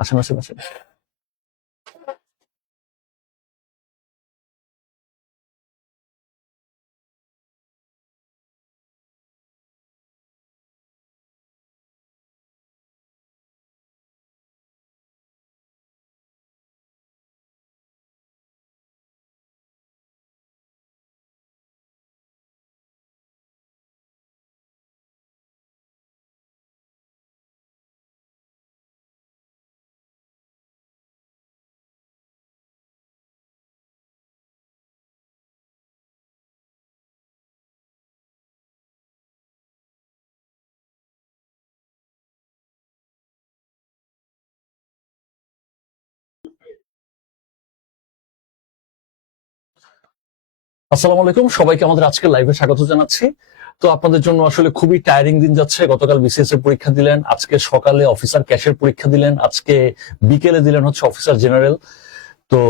আসেন আসেন আসেন। আসসালামু আলাইকুম, সবাইকে আমাদের আজকের লাইভে স্বাগত জানাচ্ছি। তো আপনাদের জন্য আসলে খুবই টায়ারিং দিন যাচ্ছে। গতকাল বিসিএস এর পরীক্ষা দিলেন, আজকে সকালে অফিসার ক্যাশের পরীক্ষা দিলেন, আজকে বিকেলে দিলেন হচ্ছে অফিসার জেনারেল। তো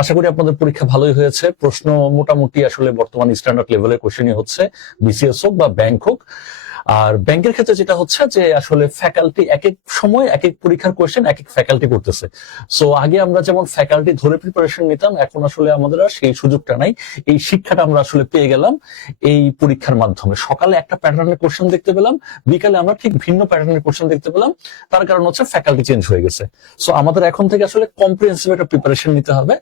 আশা করি আপনাদের পরীক্ষা ভালোই হয়েছে। প্রশ্ন মোটামুটি আসলে বর্তমান স্ট্যান্ডার্ড লেভেলের কোশ্চেনই হচ্ছে, বিসিএস হোক বা ব্যাংক হোক। আর ব্যাংকের ক্ষেত্রে যেটা হচ্ছে যে আসলে ফ্যাকাল্টি এক এক সময় এক এক পরীক্ষার কোশ্চেন এক এক ফ্যাকাল্টি করতেছে। সো আগে আমরা যেমন ফ্যাকাল্টি ধরে প্রিপারেশন নিতাম, এখন আসলে আমাদের আর সেই সুযোগটা নাই। এই শিক্ষাটা আমরা আসলে পেয়ে গেলাম এই পরীক্ষার মাধ্যমে। সকালে একটা প্যাটার্নের কোশ্চেন দেখতে পেলাম, বিকালে আমরা ঠিক ভিন্ন প্যাটার্নের কোশ্চেন দেখতে পেলাম। তার কারণ হচ্ছে ফ্যাকাল্টি চেঞ্জ হয়ে গেছে। সো আমাদের এখন থেকে আসলে কম্প্রিহেন্সিভ একটা প্রিপারেশন নিতে হবে।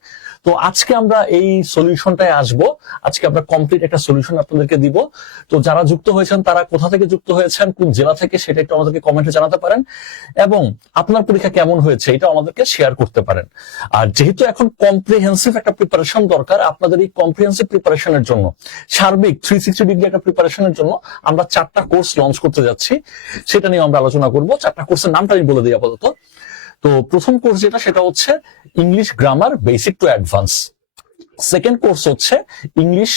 তো আজকে আমরা এই সলিউশনটায় আসবো। আজকে আমরা কমপ্লিট একটা সলিউশন আপনাদেরকে দিব। তো যারা যুক্ত হয়েছেন তারা কোথা থেকে যুক্ত হয়েছেন, কোন জেলা থেকে, সেটা একটু আমাদেরকে কমেন্টে জানাতে পারেন, এবং আপনার পরীক্ষা কেমন হয়েছে এটা আমাদেরকে শেয়ার করতে পারেন। আর যেহেতু এখন কম্প্রিহেন্সিভ একটা প্রিপারেশন দরকার, আপনাদের এই কম্প্রিহেন্সিভ প্রিপারেশনের জন্য, সার্বিক 360 ডিগ্রি একটা প্রিপারেশনের জন্য আমরা 4টা কোর্স লঞ্চ করতে যাচ্ছি। সেটা নিয়ে আমরা আলোচনা করব। 4টা কোর্সের নামটা আমি বলে দিই আপাতত। তো প্রথম কোর্স যেটা, সেটা হচ্ছে English grammar basic to advance. Second course হচ্ছে English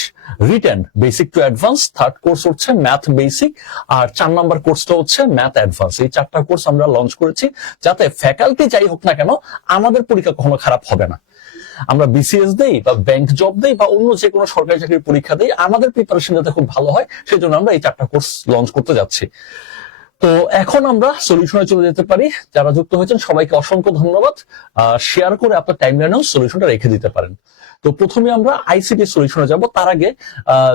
written basic to advance. Third course হচ্ছে ম্যাথ বেসিক। আর 4 নাম্বার কোর্সটা হচ্ছে ম্যাথ অ্যাডভান্স। এই 4টা কোর্স আমরা লঞ্চ করেছি যাতে ফ্যাকাল্টি যাই হোক না কেন আমাদের পরীক্ষা কখনো খারাপ হবে না। আমরা বিসিএস দেই বা ব্যাংক জব দেই বা অন্য যে কোনো সরকারি চাকরির পরীক্ষা দেই, আমাদের প্রিপারেশন যাতে খুব ভালো হয় সেই জন্য আমরা এই 4টা কোর্স লঞ্চ করতে যাচ্ছি। তো এখন আমরা সলিউশনে চলে যেতে পারি। যারা যুক্ত হয়েছেন সবাইকে অসংখ্য ধন্যবাদ। শেয়ার করে আপনার টাইমলাইনেও সলিউশনটা রেখে দিতে পারেন। তো প্রথমে আমরা আইসিটি সলিউশনে যাব। তার আগে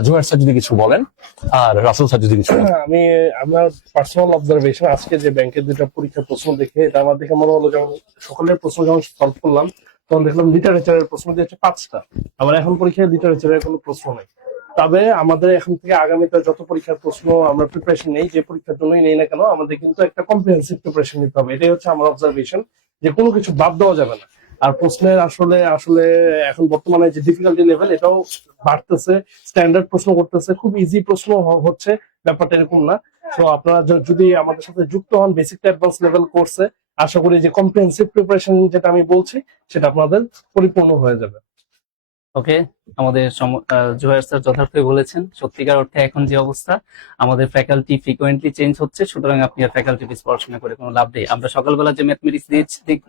জোহার স্যার যদি কিছু বলেন, আর রাসেল স্যার যদি কিছু বলেন। আমার পার্সোনাল অবজারভেশন, আজকে যে ব্যাংকের দুটো পরীক্ষার প্রশ্ন দেখে এটা আমার দেখে মনে হলো, যখন সকালের প্রশ্ন যখন সলভ করলাম তখন দেখলাম লিটারেচারের প্রশ্ন দিয়েছে 5টা। আবার এখন পরীক্ষায় লিটারেচারের কোনো প্রশ্ন নেই। তবে আমাদের এখন থেকে আগামীতে যত পরীক্ষার প্রশ্ন আমরা প্রিপারেশন নেই, যে পরীক্ষার জন্যই নেই না কেন, আমাদের কিন্তু একটা কম্প্রিহেন্সিভ প্রিপারেশন নিতে হবে। এটাই হচ্ছে আমার অবজারভেশন, যে কোনো কিছু বাদ দেওয়া যাবে না। আর প্রশ্নের আসলে আসলে এখন বর্তমানে যে ডিফিকাল্টি লেভেল এটাও বাড়তেছে, স্ট্যান্ডার্ড প্রশ্ন করতেছে, খুব ইজি প্রশ্ন হচ্ছে, ব্যাপারটা এরকম না। তো আপনারা যদি আমাদের সাথে যুক্ত হন বেসিক টু অ্যাডভান্স লেভেল কোর্সে, আশা করি যে কম্প্রিহেন্সিভ প্রিপারেশন যেটা আমি বলছি সেটা আপনাদের পরিপূর্ণ হয়ে যাবে। ওকে, আমাদের জোহার স্যার যথার্থই বলেছেন। সত্যিকার অর্থে এখন যে অবস্থা, আমাদের ফ্যাকাল্টি ফ্রিকোয়েন্টলি চেঞ্জ হচ্ছে, সুতরাং আপনি আর ফ্যাকাল্টি বেস পড়াশোনা করে কোনো লাভ নেই। আমরা সকালবেলা যে ম্যাথমেটিক্স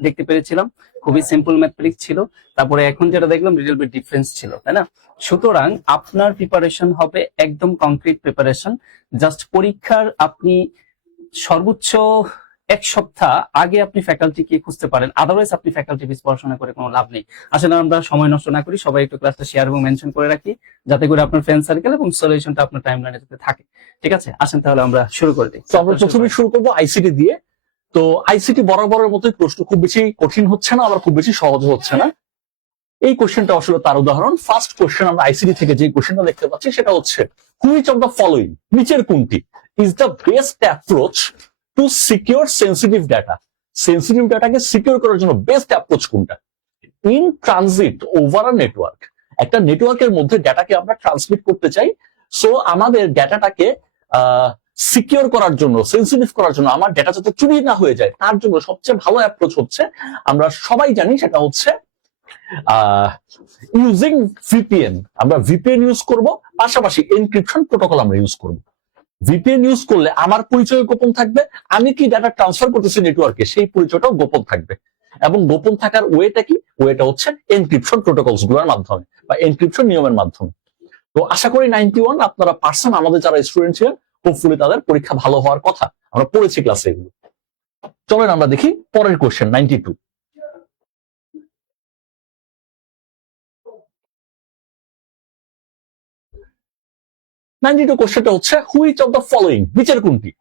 দেখতে পেরেছিলাম খুবই সিম্পল ম্যাথমেটিক্স ছিল, তারপরে এখন যেটা দেখলাম লিটল বিট ডিফারেন্স ছিল, তাই না? সুতরাং আপনার প্রিপারেশন হবে একদম কংক্রিট প্রিপারেশন। জাস্ট পরীক্ষার আপনি সর্বোচ্চ 1 সপ্তাহ আগে আপনি ফ্যাকাল্টিকে খুঁজতে পারেন, আদারওয়াইজ আপনি ফ্যাকাল্টি বেস পড়াশোনা করে কোনো লাভ নেই। আসলে আমরা সময় নষ্ট না করি, সবাই একটু ক্লাসটা শেয়ার এবং মেনশন করে রাখি, যাতে করে আপনার ফ্রেন্ড সার্কেল এবং সলিউশনটা আপনার টাইমলাইনে যাতে থাকে। ঠিক আছে, আসেন তাহলে আমরা শুরু করে দিই। তো আমরা প্রথমে শুরু করবো আইসিটি দিয়ে। তো আইসিটি বরাবরের মতোই প্রশ্ন খুব বেশি কঠিন হচ্ছে না, আবার খুব বেশি সহজ হচ্ছে না। এই কোশ্চেনটা আসলে তার উদাহরণ। ফার্স্ট কোশ্চেন আমরা আইসিটি থেকে যে কোশ্চেনটা দেখতে পাচ্ছি সেটা হচ্ছে, হুইচ অফ দ্য ফলোইং, নিচের কোনটি is the best approach to secure sensitive data. Sensitive ডাটাকে সিকিউর করার জন্য বেস্ট অ্যাপ্রোচ কোনটা? In transit over a network. একটা নেটওয়ার্কের মধ্যে ডাটাকে আমরা ট্রান্সমিট করতে চাই। সো আমাদের ডাটাটাকে সিকিউর করার জন্য, সেন্সিটিভ করার জন্য, আমার ডাটা যাতে চুরি না হয়ে যায় তার জন্য সবচেয়ে ভালো অ্যাপ্রোচ হচ্ছে, আমরা সবাই জানি সেটা হচ্ছে ইউজিং ভিপিএন। আমরা ভিপিএন ইউজ করব, পাশাপাশি এনক্রিপশন প্রোটোকল আমরা ইউজ করব। ভিপিএন ইউজ করলে আমার পরিচয় গোপন থাকবে, আমি কি ডাটা ট্রান্সফার করতেছি নেটওয়ার্কে সেই পরিচয়টাও গোপন থাকবে। এবং গোপন থাকার ওয়েটা কি? ওয়েটা হচ্ছে এনক্রিপশন প্রোটোকলস গুলোর মাধ্যমে বা এনক্রিপশন নিয়মের মাধ্যমে। তো আশা করি 91 আপনারা পারছেন। আমাদের যারা স্টুডেন্ট ছিলেন হোপফুলি তাদের পরীক্ষা ভালো হওয়ার কথা, আমরা পড়েছি ক্লাসে এগুলো। চলেন আমরা দেখি পরের কোশ্চেন 92। কোশ্চেনটা হচ্ছে হুইচ অফ দ্য ফলোইং, নিচের কোনটি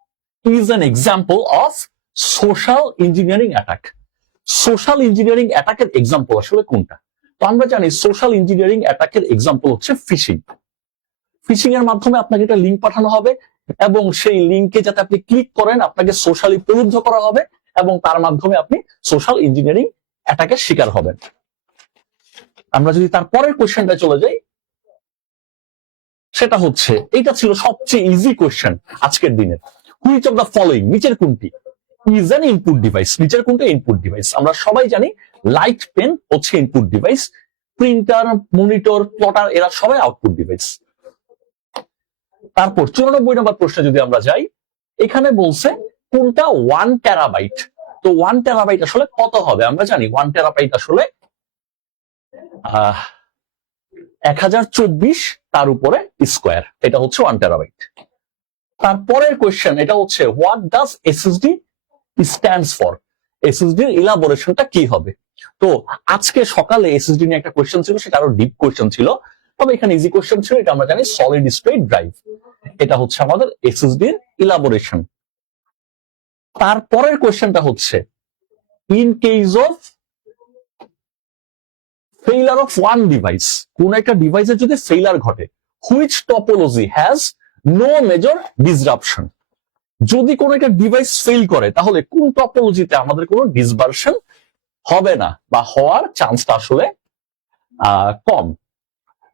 is an example of social engineering attack? Social engineering অ্যাটাকের এক্সাম্পল আসলে কোনটা? তো আমরা জানি সোশ্যাল ইঞ্জিনিয়ারিং অ্যাটাকের এক্সাম্পল হচ্ছে ফিশিং। ফিশিং এর মাধ্যমে আপনাকে একটা লিঙ্ক পাঠানো হবে এবং সেই লিঙ্কে যাতে আপনি ক্লিক করেন আপনাকে সোশ্যালি প্রলুব্ধ করা হবে এবং তার মাধ্যমে আপনি সোশ্যাল ইঞ্জিনিয়ারিং অ্যাটাকের শিকার হবেন। আমরা যদি তার পরের কোশ্চেনটা চলে যাই, সেটা হচ্ছে, এটা ছিল সবচেয়ে ইজি কোশ্চেন আজকের দিনে। হুইচ অফ দ্য ফলোইং, নিচের কোনটি ইজ অ্যান ইনপুট ডিভাইস? নিচের কোনটা ইনপুট ডিভাইস? আমরা সবাই জানি লাইট পেন হচ্ছে input device, printer, monitor, plotter এরা সবাই আউটপুট ডিভাইস। তারপর 94 নম্বর প্রশ্নে যদি আমরা যাই, এখানে বলছে কোনটা 1 টেরাবাইট। তো 1 টেরাবাইট আসলে কত হবে? আমরা জানি 1 টেরাবাইট আসলে 1024 তার উপরে স্কোয়ার, এটা হচ্ছে 1 টেরাবাইট। তারপরের কোয়েশ্চেন এটা হচ্ছে what does SSD stands for? SSD এর ইলাবোরেশনটা কি হবে? তো আজকে সকালে এসএসডি নিয়ে একটা কোয়েশ্চেন ছিল, সেটা আরো ডিপ কোয়েশ্চেন ছিল, তবে এখানে ইজি কোয়েশ্চেন ছিল। এটা আমরা জানি সলিড স্টেট ড্রাইভ, এটা হচ্ছে আমাদের এসএসডি এর ইলাবোরেশন। তারপরের কোয়েশ্চেনটা হচ্ছে in case of failure of one device, কোন একটা ডিভাইসের যদি ফেইলার ঘটে, which topology has no major disruption? যদি কোন একটা ডিভাইস ফেল করে তাহলে কোন টপোলজিতে আমাদের কোনো ডিসবারশন হবে না বা হওয়ার চান্সটা আসলে কম।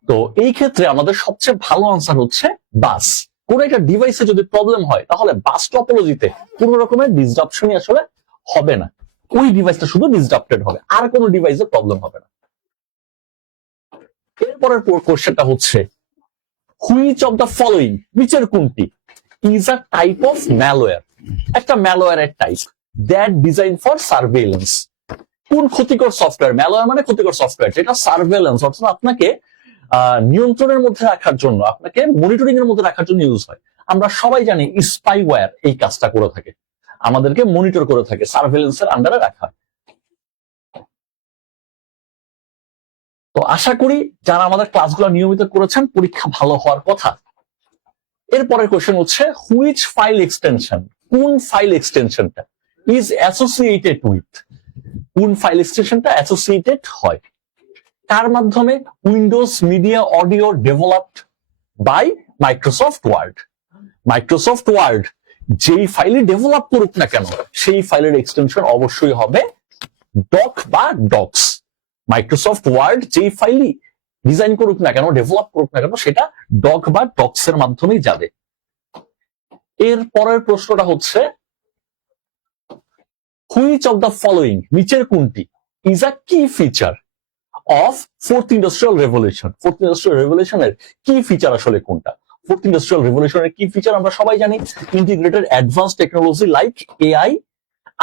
তো এই ক্ষেত্রে আমাদের সবচেয়ে ভালো আনসার হচ্ছে বাস। কোন একটা ডিভাইসে যদি প্রবলেম হয় তাহলে বাস টপোলজিতে কোন রকমের ডিসরাপশনই আসলে হবে না, ওই ডিভাইসটা শুধু ডিসরাপ্টেড হবে, আর কোনো ডিভাইসে প্রবলেম হবে না। এরপরের কোশ্চেনটা হচ্ছে হুইচ অফ দ্য ফলোইং, নিচের কোনটি is a type of malware? একটা ম্যালওয়্যারের type that design for surveillance. কোন ক্ষতিকর সফটওয়্যার? ম্যালওয়্যার মানে ক্ষতিকর সফটওয়্যার যেটা সার্ভেইলেন্স অর্থাৎ আপনাকে নিয়ন্ত্রণের মধ্যে রাখার জন্য, আপনাকে মনিটরিং এর মধ্যে রাখার জন্য ইউজ হয়। আমরা সবাই জানি স্পাইওয়্যার এই কাজটা করে থাকে, আমাদেরকে মনিটর করে থাকে, সার্ভেইলেন্সের আন্ডারে রাখা। তো আশা করি যারা আমাদের ক্লাসগুলো নিয়মিত করেছেন পরীক্ষা ভালো হওয়ার কথা। এরপরের কোশ্চেন হচ্ছে হুইচ ফাইল এক্সটেনশন, কোন ফাইল এক্সটেনশনটা ইজ অ্যাসোসিয়েটেড উইথ, কোন ফাইল এক্সটেনশনটা অ্যাসোসিয়েটেড হয় কার মাধ্যমে? Windows media audio developed by Microsoft Word. Microsoft Word যেই ফাইলে ডেভেলপ করুক না কেন সেই ফাইলের এক্সটেনশন অবশ্যই হবে ডক বা ডক্স। মাইক্রোসফট ওয়ার্ড যেই ফাইলই ডিজাইন করুক না কেন, ডেভেলপ করুক না কেন, সেটা ডক বা ডক্স এর মাধ্যমেই যাবে। এর পরের প্রশ্নটা হচ্ছে হুইচ অফ দ্য ফলোইং, নিচের কোনটি is a key feature of fourth industrial revolution? Fourth industrial রেভলিউশনের কি ফিচার আসলে কোনটা? ফোর্থ ইন্ডাস্ট্রিয়াল রেভলিউশনের কি ফিচার আমরা সবাই জানি integrated advance technology like AI,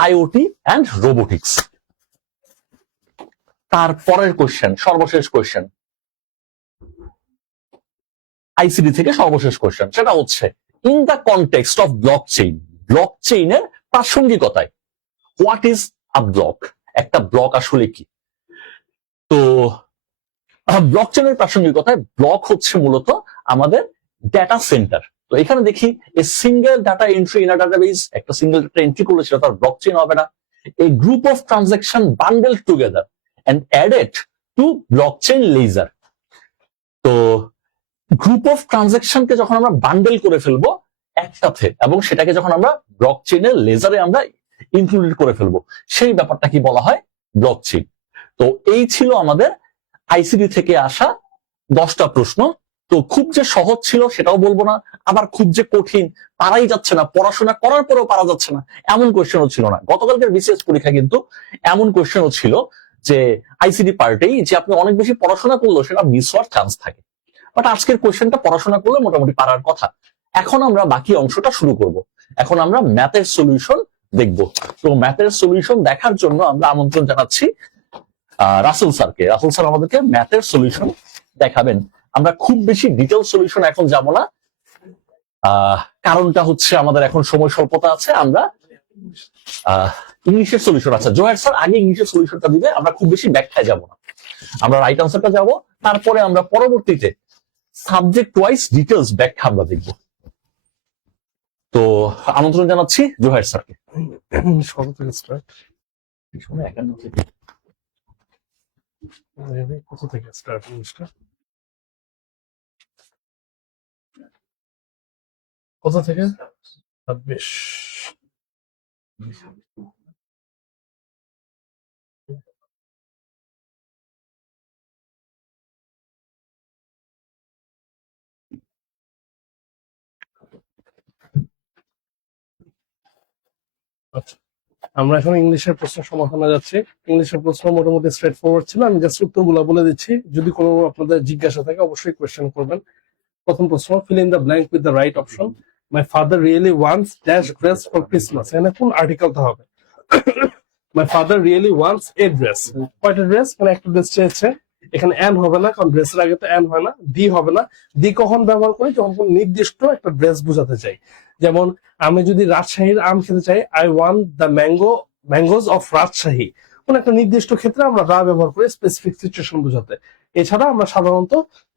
IoT and robotics. তারপরের কোশ্চেন, সর্বশেষ কোশ্চেন আইসিডি থেকে সর্বশেষ কোশ্চেন, সেটা হচ্ছে in the context of blockchain, ব্লকচেইনের প্রাসঙ্গিকতায় হোয়াট ইজ আ ব্লক? একটা ব্লক আসলে কি? তো ব্লকচেইনের প্রাসঙ্গিকতায় ব্লক হচ্ছে মূলত আমাদের ডেটা সেন্টার। তো এখানে দেখি a single data entry in a database, একটা সিঙ্গেল ডাটা এন্ট্রি করলে সেটা তার ব্লকচেইন হবে না। A group of transaction bundled together and added to blockchain ledger. তো গ্রুপ অফ ট্রানজাকশনকে যখন আমরা বান্ডেল করে ফেলবো একসাথে এবং সেটাকে যখন আমরা ব্লকচেইনের লেজারে আমরা ইনক্লুডেড করে ফেলবো, সেই ব্যাপারটা কি বলা হয়? ব্লকচেইন। তো এই ছিল আমাদের আইসিডি থেকে আসা 10টা প্রশ্ন। তো খুব যে সহজ ছিল সেটাও বলবো না, আবার খুব যে কঠিন, পারাই যাচ্ছে না, পড়াশোনা করার পরেও পারা যাচ্ছে না এমন কোয়েশ্চেনও ছিল না। গতকালকের বিসিএস পরীক্ষা কিন্তু এমন কোয়েশ্চেনও ছিল যে আইসিডি পার্টেই যে আপনি অনেক বেশি পড়াশোনা করলেও সেটা মিস হওয়ার চান্স থাকে। বাট আজকের কোয়েশ্চেনটা পড়াশোনা করলে মোটামুটি পারার কথা। এখন আমরা বাকি অংশটা শুরু করব। এখন আমরা ম্যাথের সলিউশন দেখব। তো ম্যাথের সলিউশন দেখার জন্য আমরা আমন্ত্রণ জানাচ্ছি রাসেল স্যারকে। রাসেল স্যার আমাদেরকে ম্যাথের সলিউশন দেখাবেন। আমরা খুব বেশি ডিটেল সলিউশন এখন যাব না, কারণটা হচ্ছে আমাদের এখন সময় স্বল্পতা আছে। আমরা ইংলিশের সলিউশন। আচ্ছা জোহার স্যার আগে ইংলিশের সলিউশনটা দিবে, আমরা খুব বেশি ব্যাখ্যায় যাব না, আমরা রাইট আনসারটা যাব, তারপরে আমরা পরবর্তীতে সাবজেক্ট ওয়াইজ ডিটেলস ব্যাখ্যা আমরা দেখব। তো আমন্ত্রণ জানাচ্ছি জোহার স্যারকে। কত থেকে স্টার্ট? 51 থেকে। কত থেকে স্টার্ট ইংলিশটা? কত থেকে? 26। আচ্ছা, আমরা এখন ইংলিশের প্রশ্ন সমাধানে যাচ্ছি। ইংলিশের প্রশ্ন মোটামুটি স্ট্রেট ফরওয়ার্ড ছিল, আমি জাস্ট উত্তরগুলো বলে দিচ্ছি, যদি কোনো আপনাদের জিজ্ঞাসা থাকে অবশ্যই কোয়েশ্চেন করবেন। প্রথম প্রশ্ন, fill in the blank with the right option. My father really wants dash dress for Christmas, এখানে কোন আর্টিকেলটা হবে? My father really wants a dress, কয়টা ড্রেস? মানে একটা ড্রেস চেয়েছে, এখানে অ্যান হবে না, কারণ ড্রেসের আগে তো অ্যান হয় না। দি হবে না, দি কখন ব্যবহার করি? যখন কোন নির্দিষ্ট একটা ড্রেস বোঝাতে চাই। যেমন আমি যদি রাজশাহীর আম খেতে চাই, I want the mangoes of Rajshahi, কোন একটা নির্দিষ্ট ক্ষেত্রে আমরা দা ব্যবহার করি স্পেসিফিক সিচুয়েশন বোঝাতে। এছাড়া আমরা সাধারণত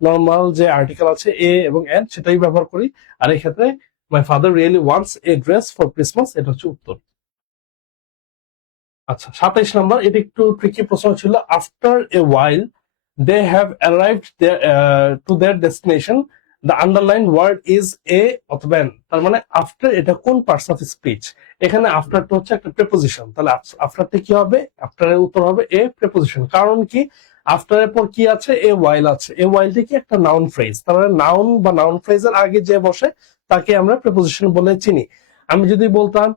নর্মাল যে আর্টিকেল আছে এ এবং এন সেটাই ব্যবহার করি। আর এই ক্ষেত্রে my father really wants a dress for Christmas, এটা হচ্ছে উত্তর। আচ্ছা 27 নম্বর, এটা একটু ট্রিকি প্রশ্ন ছিল। After a while they have arrived to their destination, the underline word is A অথবা এন। তার মানে আফটার এটা কোন পার্টস অফ স্পিচ? এখানে আফটারটা হচ্ছে একটা প্রেপোজিশন, তাহলে আফটারটা কি হবে? আফটারের উত্তর হবে এ প্রেপোজিশন। কারণ কি? আফটারের পর কি আছে? এ ওয়াইল আছে। এ ওয়াইলটা কি? একটা নাউন ফ্রেজ, তার মানে নাউন বা নাউন ফ্রেজের আগে যে বসে তাকে আমরা প্রেপোজিশন বলে চিনি। আমি যদি বলতাম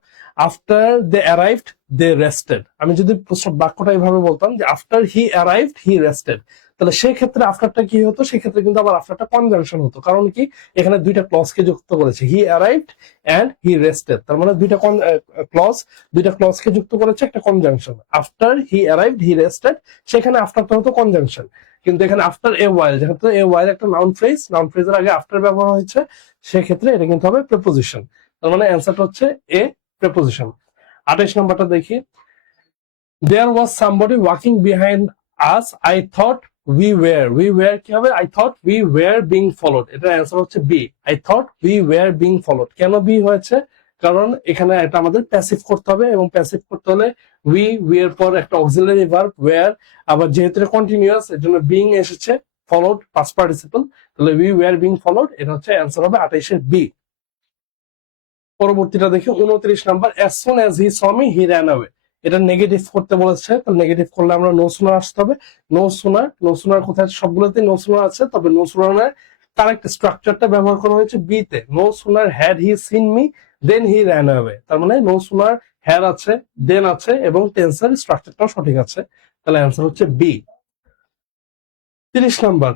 after they arrived they rested, আমি যদি বাক্যটা এইভাবে বলতাম যে after he arrived he rested, তাহলে সেই ক্ষেত্রে আফটারটা কি হতো? সেক্ষেত্রে কিন্তু আবার আফটারটা কনজাংশন হতো। কারণ কি? এখানে দুইটা ক্লজকে যুক্ত করেছে, he arrived and he rested, তার মানে দুইটা ক্লজকে যুক্ত করেছে একটা conjunction. After he arrived he rested, সেখানে আফটারটা হতো কনজাংশন। কিন্তু এখানে আফটার এ ওয়াইল, যেহেতু এ ওয়াইল একটা নাউন ফ্রেজ, নাউন ফ্রেজের আগে আফটার ব্যবহার হয়েছে, সেক্ষেত্রে এটা কিন্তু হবে প্রেপোজিশন। তার মানে অ্যান্সারটা হচ্ছে এ প্রেপোজিশন। 28 নম্বরটা দেখি। There was somebody walking behind us. I thought we were কি হবে? I thought we were being followed. এটার অ্যান্সার হচ্ছে B. I thought we were being followed. কেন বি হয়েছে? কারণ এখানে এটা আমাদের প্যাসিভ করতে হবে, এবং প্যাসিভ করতে হলে we এর পর একটা অক্সিলারি ভার্ব were, আবার যেহেতু এটা কন্টিনিউয়াস এর জন্য being এসেছে, followed past participle, তাহলে we were being followed, এটা হচ্ছে অ্যান্সার হবে 28 এর বি। পরবর্তীটা দেখি 29 number, as soon as he saw me he ran away। এটা নেগেটিভ করতে বলেছে, তো নেগেটিভ করলে আমরা নো সুনার আসতে হবে। নো সুনার কোথায়? সবগুলোতে নো সুনার আছে, তবে নো সুনার কারেক্ট স্ট্রাকচারটা ব্যবহার করা হয়েছে বি তে। No sooner had he seen me then he ran away, তার মানে নো সুনার হ্যাড আছে, দেন আছে, এবং টেন্সের স্ট্রাকচারটাও সঠিক আছে, তাহলে অ্যান্সার হচ্ছে B. 30 number,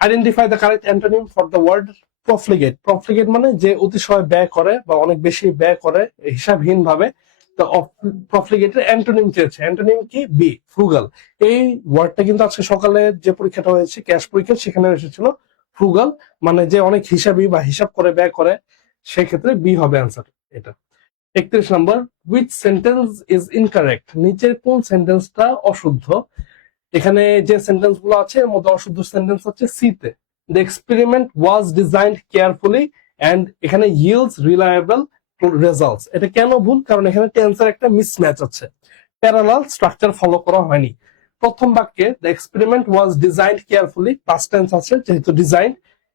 identify the correct antonym for the word profligate. Profligate মানে যে অতিশয় ব্যয় করে বা অনেক বেশি ব্যয় করে হিসাবহীন ভাবে। তো প্রফলিগেটের অ্যান্টোনিম চেয়েছে, অ্যান্টোনিম কি? B, frugal. এই ওয়ার্ডটা কিন্তু আজকে সকালে যে পরীক্ষাটা হয়েছে ক্যাশ পরীক্ষা, সেখানে এসেছিল ফ্রুগাল, মানে যে অনেক হিসাবী বা হিসাব করে ব্যয় করে, সেক্ষেত্রে বি হবে অ্যান্সার এটা। 31 নম্বর, উইচ সেন্টেন্স ইজ ইনকারেক্ট? নিচের কোন সেন্টেন্সটা অশুদ্ধ? এখানে যে সেন্টেন্স গুলো আছে এর মধ্যে অশুদ্ধ সেন্টেন্স হচ্ছে সি তে। The experiment was designed carefully and এখানে yields reliable results। এটা কেন ভুল? কারণ এখানে টেন্সের একটা মিসম্যাচ আছে, প্যারালাল স্ট্রাকচার ফলো করা হয়নি। প্রথম বাক্যে the experiment was designed carefully, past tense আছে যেহেতু ডিজাইন,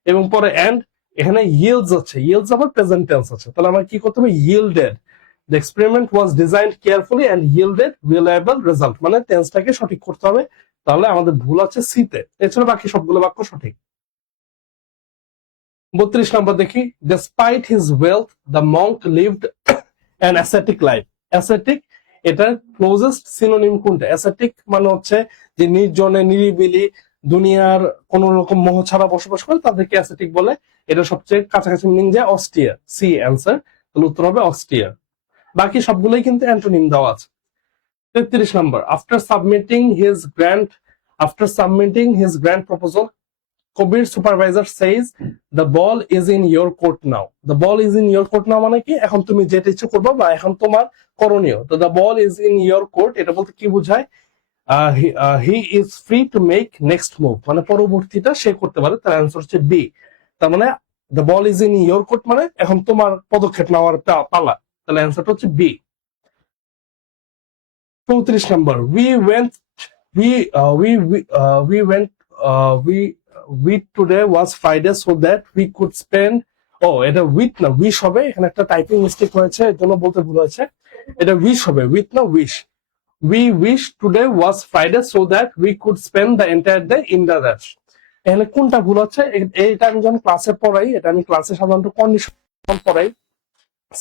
এবং পরে এন্ড এখানে yields আছে, yields আবার প্রেজেন্ট টেন্স আছে, তাহলে আমার কি করতে হবে? yielded, the experiment was designed carefully and yielded reliable result, মানে টেন্সটাকে সঠিক করতে হবে, তাহলে আমাদের ভুল আছে সি তে। এছাড়া বাকি সবগুলো বাক্য সঠিক। 32 নম্বর দেখি, despite his wealth the monk lived an ascetic life। ascetic এটার ক্লোজেস্ট সিনোনিম কোনটা? ascetic মানে হচ্ছে যে নির্জনে নিরিবিলি দুনিয়ার কোন রকম মোহ ছাড়া বসবাস করে তাদেরকে ascetic বলে। এটা সবচেয়ে কাছাকাছি মিনিং যায় অস্টিয়ার, সি অ্যান্সার, তাহলে উত্তর হবে অস্টিয়ার। বাকি সবগুলোই কিন্তু অ্যান্টোনিম দেওয়া আছে। 33 নম্বর, after submitting his grant proposal Kabir supervisor says the ball is in your court now. The ball is in your court now মানে কি, এখন তুমি যেটা ইচ্ছে করবে বা এখন তোমার করণীয়। তো the ball is in your court এটা বলতে কি বোঝায়? He is free to make next move, মানে পরবর্তীটা সে করতে পারে। তার অ্যান্সার হচ্ছে বি। তার মানে the ball is in your court মানে এখন তোমার পদক্ষেপ নেওয়ার পালা, তাহলে অ্যান্সারটা হচ্ছে বি। 34 নম্বর, we today was Friday so that we could spend, এটা with না wish হবে, এখানে একটা টাইপিং মিস্টেক হয়েছে, এর জন্য বলতে ভুল হয়েছে, এটা wish হবে, with না wish। We wish today was Friday so that we could spend the entire day in the rush। এখানে কোনটা ভুল হচ্ছে, এটা আমি যখন ক্লাসে পড়াই, এটা আমি ক্লাসে সাধারণত কন্ডিশন পড়াই,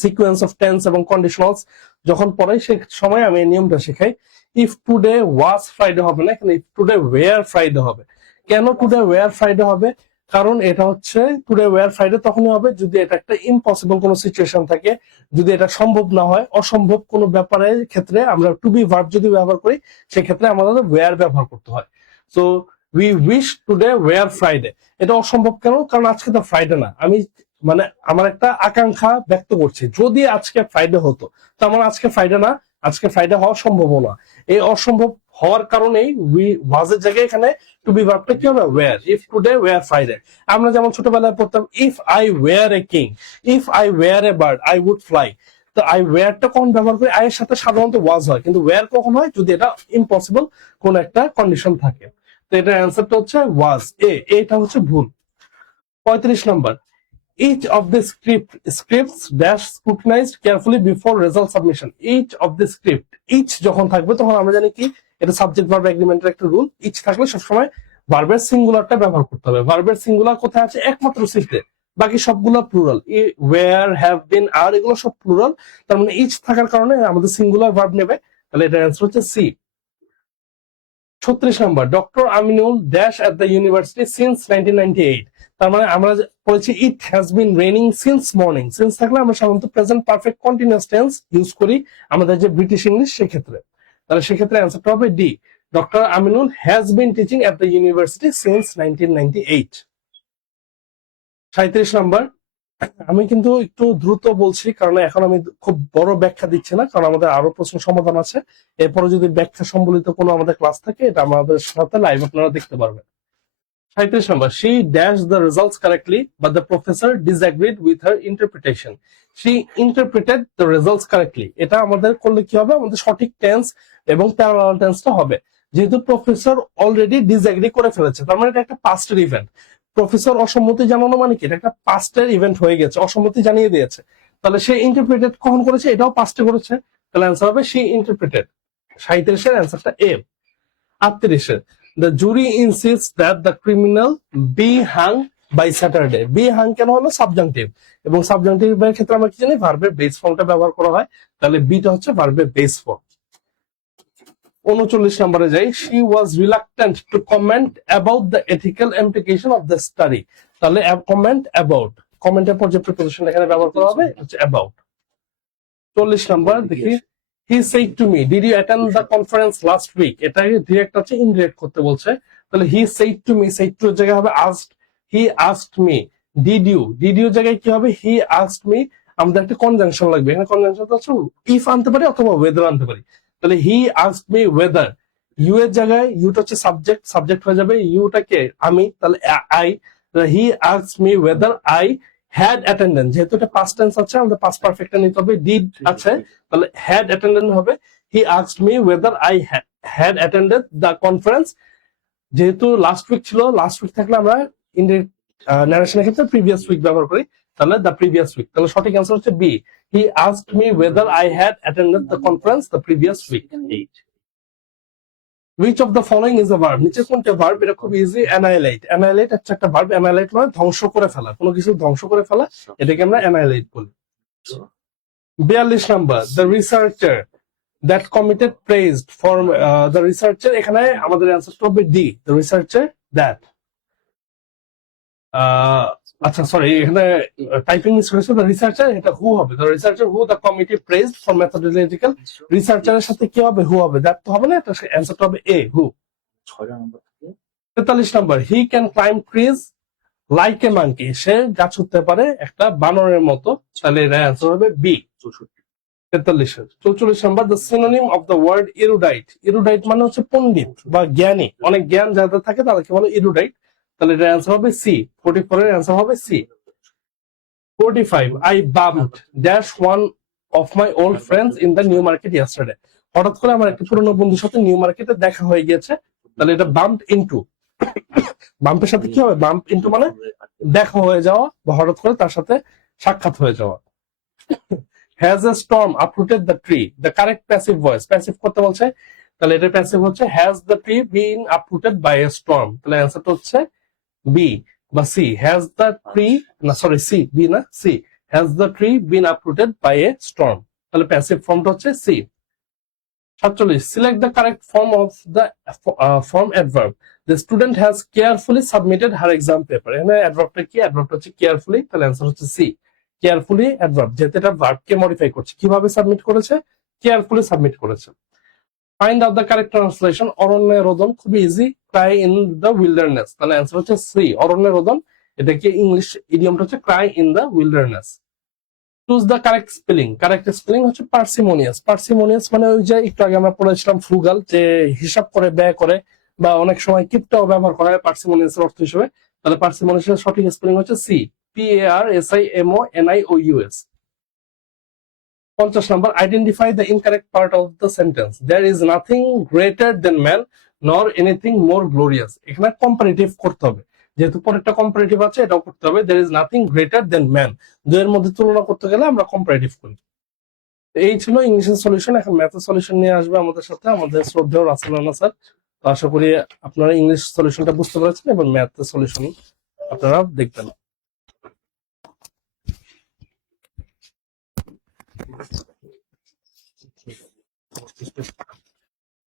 সিকোয়েন্স অফ টেন্স এবং কন্ডিশনালস যখন পড়াই সেই সময় আমি এই নিয়মটা শেখাই। ইফ টুডে ওয়াজ ফ্রাইডে হবে না, এখানে ইফ টুডে ওয়ার ফ্রাইডে হবে। কেন টুডে ওয়ার ফ্রাইডে হবে? কারণ এটা হচ্ছে টুডে ওয়ার ফ্রাইডে তখনই হবে যদি এটা একটা ইম্পসিবল কোনো সিচুয়েশন থাকে, যদি এটা সম্ভব না হয়, অসম্ভব কোনো ব্যাপারের ক্ষেত্রে আমরা টু বি ভার্ব যদি ব্যবহার করি সেক্ষেত্রে আমাদের ওয়ার ব্যবহার করতে হয়। So we wish today were Friday, এটা অসম্ভব কেন? কারণ আজকে তো ফ্রাইডে না, আমি মানে আমার একটা আকাঙ্ক্ষা ব্যক্ত করছি, যদি আজকে ফ্রাইডে হতো, তো আমার আজকে ফ্রাইডে না, আজকে ফ্রাইডে হওয়া সম্ভব না। এই অসম্ভব হওয়ার কারণেই উই ওয়াজের জায়গায় এখানে টু বি ভার্বটা কি হবে? Were. If today were Friday. আমরা যেমন ছোটবেলায় পড়তাম if I were a king, if I were a bird I would fly. তো আই ওয়্যারটা কখন ব্যবহার করি? আই এর সাথে সাধারণত ওয়াজ হয়, কিন্তু ওয়্যার কখন হয়? যদি এটা ইম্পসিবল কোন একটা কন্ডিশন থাকে। তো এটার অ্যান্সারটা হচ্ছে ওয়াজ, এটা হচ্ছে ভুল। 35 নম্বর, each of the scripts dash scrutinized carefully before result submission. Each of the script, each যখন থাকবে তখন আমরা জানি কি এটা সাবজেক্ট ভার্ব এগ্রিমেন্টের একটা রুল। ইচ থাকলে সবসময় ভার্বের সিঙ্গুলারটা ব্যবহার করতে হবে। ভার্বের সিঙ্গুলার কোথায় আছে? একমাত্র সিতে, বাকি সবগুলো প্লুরাল। ওয়্যার, হ্যাভ বিন, আর এগুলো সব প্লুরাল। তার মানে ইচ থাকার কারণে আমাদের সিঙ্গুলার ভার্ব নেবে, তাহলে এটার অ্যান্সার হচ্ছে সি। 36 নম্বর, doctor Aminul dash at the university since 1998। তার মানে আমরা বলেছি it has been raining since morning. Since থাকলে আমরা সাধারণত present perfect continuous tense use করি আমাদের যে ব্রিটিশ ইংলিশ সেক্ষেত্রে, তাহলে সেক্ষেত্রে অ্যান্সারটা হবে D. Doctor Aminul has been teaching at the university since 1998। 37 নম্বর, আমি কিন্তু একটু দ্রুত বলছি কারণ এখন আমি খুব বড় ব্যাখ্যা দিচ্ছি না, কারণ আমাদের আরো প্রশ্ন সমাধান আছে। এরপরে যদি ব্যাখ্যা সম্বলিত কোনো আমাদের ক্লাস থাকে এটা আমাদের সাথে লাইভ আপনারা দেখতে পারবেন। 37 নম্বর, she dashed the results correctly but the professor disagreed with her interpretation. She interpreted the results correctly. এটা আমাদের করলে কি হবে? আমাদের সঠিক টেন্স এবং প্যারালাল টেন্সটা হবে। যেহেতু প্রফেসর অলরেডি ডিসএগ্রি করে ফেলেছে, তার মানে এটা একটা পাস্টের ইভেন্ট। প্রফেসর অসম্মতি জানানো মানে কি? এটা একটা পাস্টের ইভেন্ট হয়ে গেছে, অসম্মতি জানিয়ে দিয়েছে। তাহলে সে ইন্টারপ্রিটেড কখন করেছে? এটাও পাস্টে করেছে, তাহলে অ্যান্সার হবে she interpreted। 37 এর অ্যান্সারটা এ। 38 the jury insists that the criminal be hung by Saturday. be hung কেন হলো? সাবজাংটিভ, এবং সাবজাংটিভের ক্ষেত্রে আমরা কি জানি? ভার্বের বেস ফর্মটা ব্যবহার করা হয়, তাহলে বিটা হচ্ছে ভার্বের বেস ফর্ম। 39 নম্বরে যাই, she was reluctant to comment about the ethical implication of the study. তাহলে comment about, কমেন্টের পর যে প্রিপোজিশন এখানে ব্যবহার করা হবে হচ্ছে about। 40 নম্বর দেখি, he said to me did you attend the conference last week? এটা ডিরেক্ট আছে, ইনডিরেক্ট করতে বলছে, তাহলে he said to me, said to এর জায়গায় হবে asked, he asked me। did you জায়গায় কি হবে? he asked me। আমাদের একটা কনজাংশন লাগবে, এখানে কনজাংশন হচ্ছে if আনতে পারি অথবা whether আনতে পারি, তাহলে he asked me whether। you এর জায়গায় ইউটা হচ্ছে সাবজেক্ট হয়ে যাবে, ইউটাকে আমি, তাহলে I, he asked me whether I had attended। যেহেতু এটা পাস্ট টেন্স আছে আমাদের পাস্ট পারফেক্টটা নিতে হবে, ডিড আছে তাহলে had attended হবে। he asked me whether I had attended the conference। যেহেতু লাস্ট উইক ছিল, লাস্ট উইক থাকলে আমরা ইনডিরেক্ট নারেশনের ক্ষেত্রে প্রিভিয়াস উইক ব্যবহার করি, তাহলে the previous week। তাহলে সঠিক অ্যান্সার হচ্ছে B, he asked me whether I had attended the conference the previous week। which of the following is a verb? নিচে কোনটা ভার্ব? এটা খুব ইজি। annihilate, annihilate হচ্ছে একটা ভার্ব। annihilate মানে ধ্বংস করে ফেলা, কোনো কিছু ধ্বংস করে ফেলা, এটাকে আমরা annihilate বলি। 42 number, the researcher that committed praised for the researcher, এখানে আমাদের অ্যান্সারটা হবে ডি, the researcher that। আচ্ছা সরি, এখানে টাইপিং মিস্টেক হয়েছে, the researcher এটা who হবে, the researcher who the committee praised for methodological। রিসার্চারের সাথে কি হবে? who হবে, that তো হবে না, এটা অ্যান্সারটা হবে A, who। 43 number, he can climb trees like a monkey, সে গাছ উঠতে পারে একটা বানরের মতো। তাহলে এর অ্যান্সার হবে B. 44 number, the synonym of the word erudite, erudite মানে হচ্ছে পণ্ডিত বা জ্ঞানী, অনেক জ্ঞান যাদের থাকে তাদেরকে বলে ইরুডাইট। তাহলে এর অ্যান্সার হবে সি। 44 এর অ্যান্সার হবে C. 45, I bumped dash one of my old friends in the new market yesterday. হঠাৎ করে আমার একটা পুরনো বন্ধুর সাথে নিউ মার্কেটে দেখা হয়ে গেছে। তাহলে এটা bumped into, বাম্পের সাথে কি হবে, বাম্প ইনটু মানে দেখা হয়ে যাওয়া বা হঠাৎ করে তার সাথে সাক্ষাৎ হয়ে যাওয়া। Has a storm uprooted the tree, the correct passive voice, passive করতে বলছে, তাহলে এটা প্যাসিভ হচ্ছে has the tree been uprooted by a storm, তাহলে অ্যান্সারটা হচ্ছে বি বা সি। হ্যাজ দ্য ট্রি, না সরি সি, বি না C, has the tree been uprooted by a storm, তাহলে প্যাসিভ ফর্মটা হচ্ছে C. 47, select the correct form of the form adverb, the student has carefully submitted her exam paper. এখানে অ্যাডভার্বটা কি, অ্যাডভার্বটা হচ্ছে carefully, তাহলে answer হচ্ছে C. Carefully adverb, যেহেতু এটা ভার্বকে মডিফাই করছে। কিভাবে সাবমিট করেছে, কেয়ারফুলি সাবমিট করেছে। Find out the correct translation, অরণ্যে রোদন, খুবই easy, Cry in the wilderness, তাহলে অ্যান্সার হচ্ছে সি, অরণ্যে রোদন। এটাকে ইংলিশ ইডিয়মটা হচ্ছে Cry in the wilderness. Choose the correct spelling, correct spelling হচ্ছে পার্সিমোনিয়াস। পার্সিমোনিয়াস মানে ওই যে একটু আগে আমরা পড়েছিলাম ফ্রুগাল, যে হিসাব করে ব্যয় করে, বা অনেক সময় কিপটাও ব্যবহার করা হয় পার্সিমোনিয়াস এর অর্থ হিসেবে। তাহলে পার্সিমোনিয়াস এর সঠিক স্পেলিং হচ্ছে সি, PARSIMONIOUS। 50 নম্বর, identify the incorrect part of the sentence, there is nothing greater than man nor anything more glorious. এখানে কম্পারেটিভ করতে হবে, যেহেতু পরেরটা কম্পারেটিভ আছে, এটাও করতে হবে। There is nothing greater than man, দুয়ের মধ্যে তুলনা করতে গেলে আমরা কম্পারেটিভ করি। এই ছিল ইংলিশের সলিউশন। এখন ম্যাথের সলিউশন নিয়ে আসবে আমাদের সাথে আমাদের শ্রদ্ধেয় রাসেল রানা স্যার। তো আশা করি আপনারা ইংলিশ সলিউশনটা বুঝতে পেরেছেন এবং ম্যাথের সলিউশন আপনারা দেখবেন।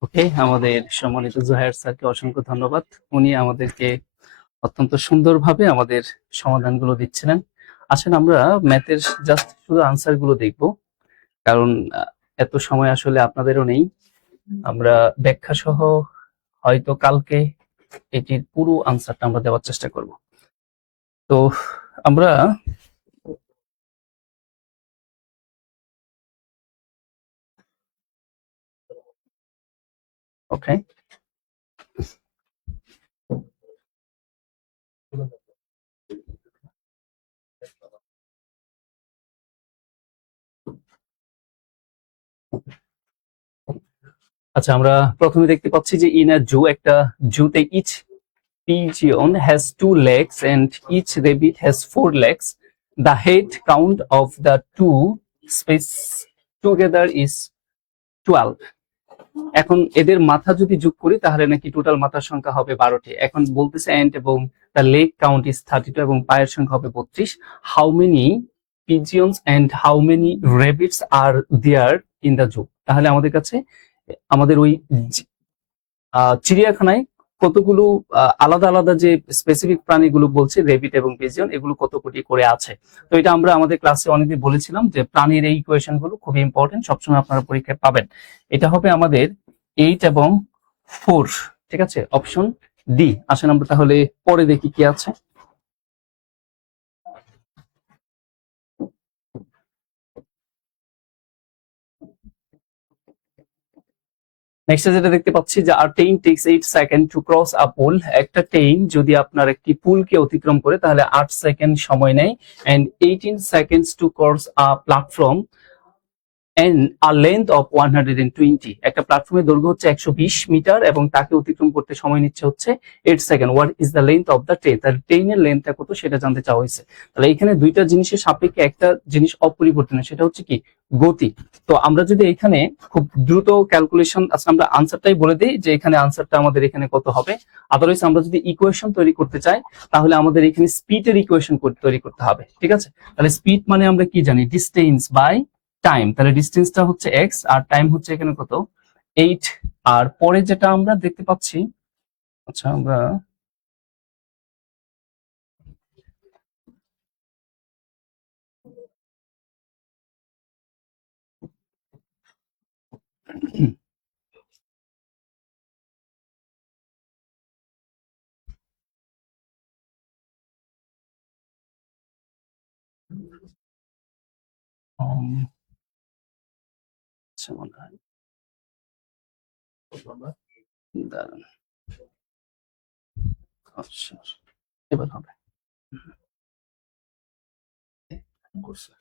ওকে, আমাদের সম্মানিত জোহার স্যারকে অসংখ্য ধন্যবাদ। উনি আমাদেরকে অত্যন্ত সুন্দরভাবে আমাদের সমাধানগুলো দিচ্ছিলেন। আসলে আমরা ম্যাথের জাস্ট শুধু আনসার গুলো দেখবো, কারণ এত সময় আসলে আপনাদেরও নেই। আমরা ব্যাখ্যা সহ হয়তো কালকে এটির পুরো আনসারটা আমরা দেওয়ার চেষ্টা করব। তো আমরা ওকে, আচ্ছা, আমরা প্রথমে দেখতে পাচ্ছি যে ইন আ জু, একটা জুতে each pigeon has 2 legs and each rabbit has 4 legs. The head count of the two space together is 12. এখন এদের মাথা যদি যোগ করি তাহলে নাকি টোটাল মাথার সংখ্যা হবে 12টি। এখন বলতেছে এন্ড এবং দ্য লেগ কাউন্ট ইজ 32 এবং পায়ের সংখ্যা হবে 32। How many pigeons and how many rabbits are there in the zoo, তাহলে আমাদের কাছে আমাদের ওই চিড়িয়াখানায় কতগুলো আলাদা আলাদা যে স্পেসিফিক প্রাণীগুলো বলছে রেবিট এবং পিজিয়ন, এগুলো কত কোটি করে আছে। তো এটা আমরা আমাদের ক্লাসে অনেকদিন বলেছিলাম যে প্রাণীর এই ইকুয়েশন গুলো খুবই ইম্পর্টেন্ট, সবসময় আপনারা পরীক্ষায় পাবেন। এটা হবে আমাদের 8 এবং 4, ঠিক আছে, অপশন ডি। আসেন আমরা তাহলে পরে দেখি কি আছে। নেক্সট যেটা দেখতে পাচ্ছি যে আর train takes 8 second to cross a pole, একটা ট্রেন যদি আপনার একটি পুলকে অতিক্রম করে তাহলে 8 সেকেন্ড সময় নেয়। And 18 seconds to cross a platform and a length of 120, একটা প্ল্যাটফর্মের দৈর্ঘ্য হচ্ছে 120 মিটার এবং তাকে অতিক্রম করতে সময় নিচ্ছে হচ্ছে 8 second. What is the length of the train, তার ট্রেনের লেন্থটা কত সেটা জানতে চাওয়া হয়েছে। তাহলে এখানে দুইটা জিনিসের সাপেক্ষে একটা জিনিস অপরিবর্তনীয়, সেটা হচ্ছে কি গতি। তো আমরা যদি এখানে খুব দ্রুত ক্যালকুলেশন, আচ্ছা আমরা আনসারটাই বলে দিই যে এখানে আনসারটা আমাদের এখানে কত হবে। আদারওয়াইজ আমরা যদি ইকুয়েশন তৈরি করতে চাই তাহলে আমাদের এখানে স্পিডের ইকুয়েশন তৈরি করতে হবে, ঠিক আছে। তাহলে স্পিড মানে আমরা কি জানি, ডিস্টেন্স বাই টাইম, তাহলে ডিস্টেন্সটা হচ্ছে এক্স আর টাইম হচ্ছে এখানে কত 8। আর পরে যেটা আমরা দেখতে পাচ্ছি, আচ্ছা আমরা আচ্ছা, মনে হয় দাঁড়ান। আচ্ছা, এবার হবে। করছে।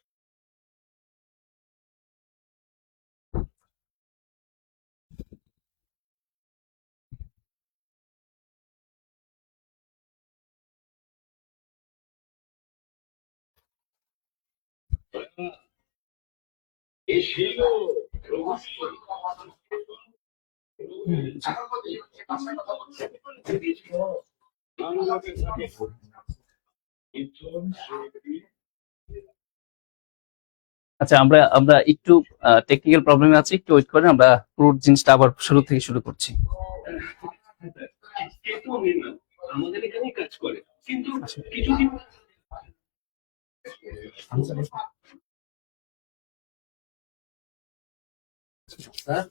আচ্ছা, আমরা আমরা একটু টেকনিক্যাল প্রবলেমে আছি, একটু ওয়েট করেন, আমরা পুরো জিনিসটা আবার শুরু থেকে শুরু করছি। আমাদের এখানে কাজ করে, কিন্তু কিছুদিন স্যার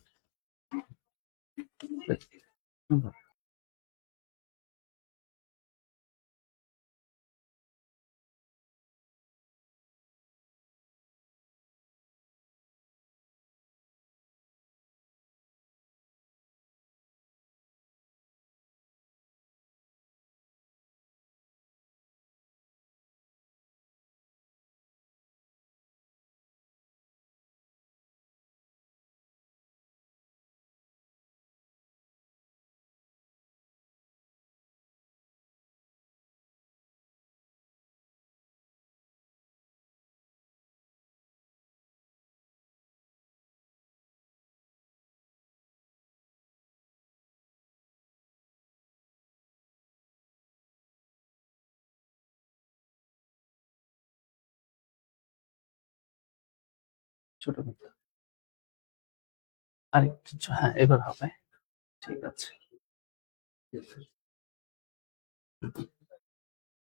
ছোট কথা। আরেকটু, হ্যাঁ এবার হবে, ঠিক আছে।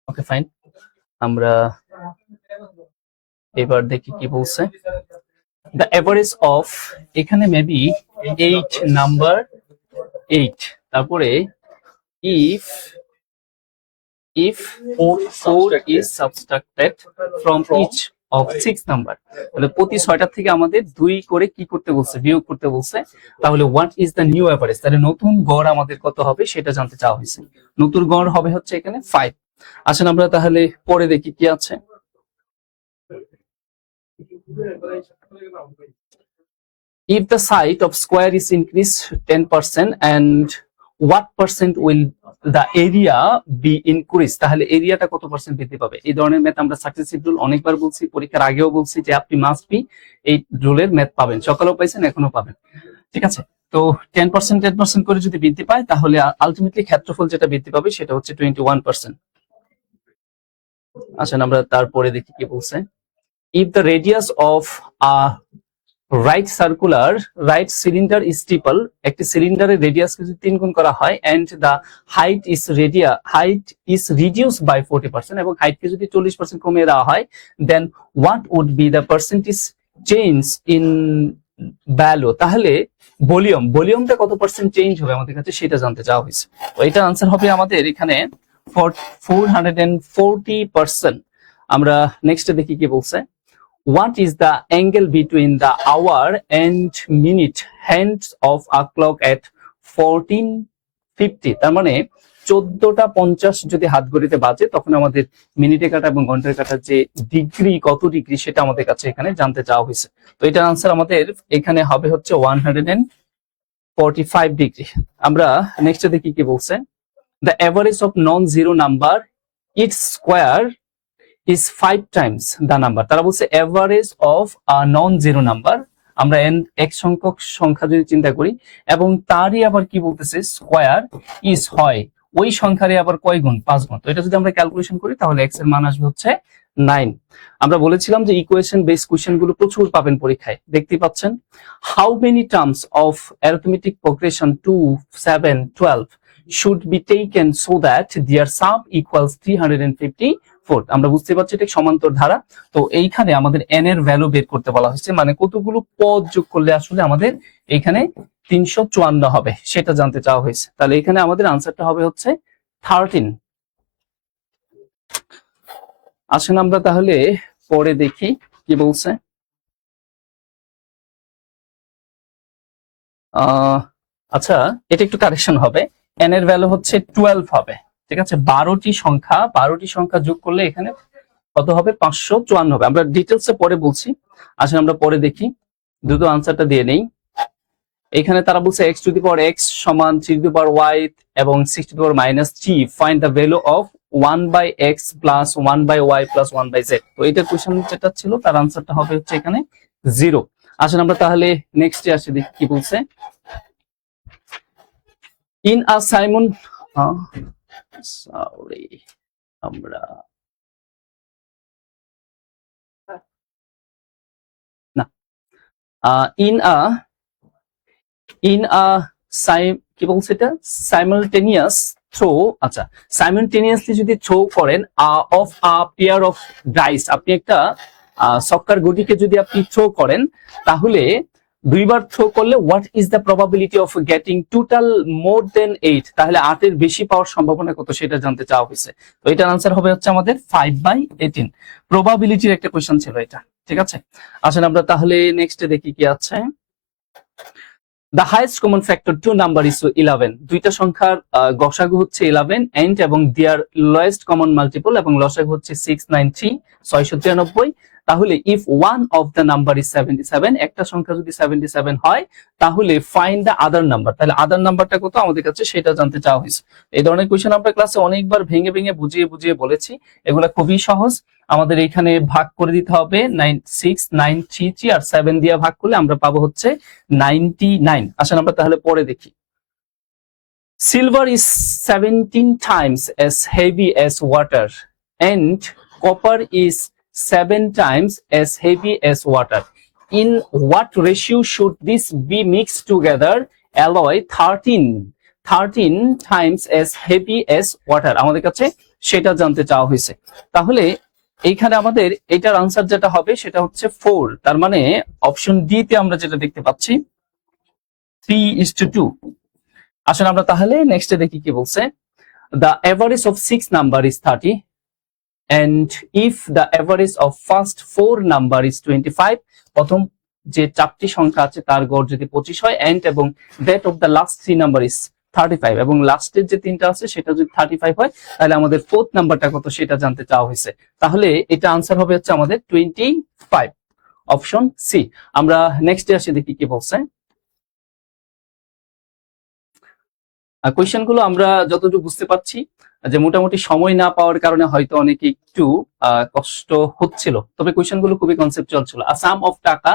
ওকে, ফাইন। আমরা এবার দেখি কি বলছে। দ্য এভারেজ অফ, এখানে মেবি 8 নাম্বার 8, তারপরে if four is subtracted from each of 6 number, তাহলে প্রতি 6টা থেকে আমাদের 2 করে কি করতে বলছে, বিয়োগ করতে বলছে। তাহলে what is the new average, তাহলে নতুন গড় আমাদের কত হবে সেটা জানতে চাওয়া হয়েছে। নতুন গড় হবে হচ্ছে এখানে 5। আসেন আমরা তাহলে পরে দেখি কি আছে। If the size of square is increased 10% and what percent will the area be increased, তাহলে এরিয়াটা কত পার্সেন্ট বৃদ্ধি পাবে। এই ধরনের ম্যাথ আমরা সাকসেসিভ রুল অনেকবার বলছি, পরীক্ষার আগেও বলছি যে আপনি মাস্ট বি এই রুলের ম্যাথ পাবেন, সকালেও পাইছেন এখনো পাবেন, ঠিক আছে। তো 10% করে যদি বৃদ্ধি পায় তাহলে আলটিমেটলি ক্ষেত্রফল যেটা বৃদ্ধি পাবে সেটা হচ্ছে 21%। আসেন আমরা তারপরে দেখি কি বলছে। If the radius of a right cylinder is triple, একটি সিলিন্ডারের রেডিয়াসকে যদি 3 গুণ করা হয় and the height is reduced by 40%, এবং হাইটকে যদি 40% কমিয়ে দেওয়া হয়, then what would be the percentage change in value, তাহলে ভলিউমটা কত পার্সেন্ট চেঞ্জ হবে আমাদের কাছে সেটা জানতে চাওয়া হয়েছে। তো এটা আনসার হবে আমাদের এখানে 440%। আমরা নেক্সটে দেখি কি বলছে। What is the angle between the hour and minute hands of a clock at 14:50, তার মানে 14:50 যদি হাত ঘড়িতে বাজে তখন আমাদের মিনিটে কাটা এবং ঘন্টার কাটার যে ডিগ্রি, কত ডিগ্রি সেটা আমাদের কাছে এখানে জানতে চাওয়া হয়েছে। তো এটার আনসার আমাদের এখানে হবে হচ্ছে 145 ডিগ্রি। আমরা নেক্সটে দেখি কি বলছে। The average of non-zero number its square is 5 times the number, তারা বলছে average of a non zero number, আমরা এক সংখ্যক সংখ্যা যদি চিন্তা করি এবং তারই আবার কি বলতেছে স্কোয়ার ইজ হয় ওই সংখ্যারই আবার কয় গুণ, 5 গুণ। তো এটা যদি আমরা ক্যালকুলেশন করি তাহলে এক্স এর মান আসবে হচ্ছে 9। আমরা বলেছিলাম যে ইকুয়েশন বেস কোশ্চেন গুলো প্রচুর পাবেন পরীক্ষায়, দেখতে পাচ্ছেন। How many terms of arithmetic progression 2, 7, 12 should be taken so that their sum equals 354, আমরা বুঝতে পারছি এটা সমান্তর ধারা। তো এইখানে আমাদের n এর ভ্যালু বের করতে বলা হয়েছে, মানে কতগুলো পদ যোগ করলে আসলে আমাদের এইখানে 354 হবে সেটা জানতে চাওয়া হয়েছে। তাহলে এখানে আমাদের আনসারটা হবে হচ্ছে 13। আসেন আমরা তাহলে পরে দেখি কি বলছে। আচ্ছা, এটা একটু কারেকশন হবে। n এর ভ্যালু হচ্ছে 12 হবে, ঠিক আছে। 12টি সংখ্যা যোগ করলে এখানে কত হবে? 554 হবে। আমরা ডিটেলসে পরে বলছি, আসলে আমরা পরে দেখি, দ্রুত আনসারটা দিয়ে নেই। এখানে তারা বলছে x two the power x সমান 3 টু দি পাওয়ার y এবং 6 two the power - 3, find the value of 1/x plus 1/y plus 1/z। তো এটার কোশ্চেন যেটা ছিল তার আনসারটা হবে হচ্ছে এখানে 0। আসলে আমরা তাহলে নেক্সটে আসি, দেখি কি বলছে। ইন আ সাইমন সরি আমরা না ইন আ কি বলছে এটা, সাইমালটেনিয়াস থ্রো। আচ্ছা, সাইমালটেনিয়াসলি যদি থ্রো করেন of a pair of dice, আপনি একটা সক্কার গুটিকে যদি আপনি থ্রো করেন, তাহলে দুইবার থ্রো করলে what is the probability of getting total more than 8, তাহলে 8 এর বেশি পাওয়ার সম্ভাবনা কত সেটা জানতে চাওয়া হয়েছে। তো এটার আনসার হবে হচ্ছে আমাদের 5/18। প্রবাবিলিটির একটা কোশ্চেন ছিল এটা, ঠিক আছে। আসলে আমরা তাহলে নেক্সটে দেখি কি আছে। The highest common factor two number is 11. দুইটা সংখ্যার গসাগু হচ্ছে 11 and এবং their lowest common multiple এবং লসাগু হচ্ছে 693 693। তাহলে if one of the number is 77, একটা সংখ্যা যদি 77 হয় তাহলে find the other number, তাহলে আদার নাম্বারটা কত আমাদের কাছে সেটা জানতে চাওয়া হয়েছে। এই ধরনের কোশ্চেন আমরা ক্লাসে অনেকবার ভেঙে ভেঙে বুঝিয়ে বলেছি, এগুলা খুবই সহজ। আমাদের এখানে ভাগ করে দিতে হবে 963 আর 7 দিয়ে ভাগ করলে আমরা পাবো হচ্ছে 99। আসলে আমরা তাহলে পরে দেখি। Silver is 17 times as heavy as water and copper is 7 times as heavy as water. In what ratio should this be mixed together? Alloy 13 times as heavy as water, আমাদের কাছে সেটা জানতে চাওয়া হয়েছে। তাহলে এইখানে আমাদের এটার আনসার যেটা হবে সেটা হচ্ছে 4। তার মানে অপশন ডি তে আমরা যেটা দেখতে পাচ্ছি 3:2। আসলে আমরা তাহলে নেক্সটে দেখি কি বলছে। The average of 6 number is 30 and if the average of first 4 number is 25, প্রথম যে 4টি সংখ্যা আছে তার গড় যদি 25 হয় and এবং that of the last 3 number is 35 এবং লাস্টের যে তিনটা আছে সেটা যদি 35 হয় তাহলে আমাদের ফোর্থ নাম্বারটা কত সেটা জানতে চাওয়া হয়েছে। তাহলে এটা আনসার হবে হচ্ছে আমাদের 25, অপশন সি। আমরা নেক্সটে আসি, দেখি কি বলছে। কোয়েশ্চেন গুলো আমরা যতটুকু বুঝতে পারছি যে মোটামুটি সময় না পাওয়ার কারণে হয়তো অনেকে একটু কষ্ট হচ্ছিল, তবে কোয়েশ্চেন গুলো খুবই কনসেপচুয়াল ছিল। A sum of টাকা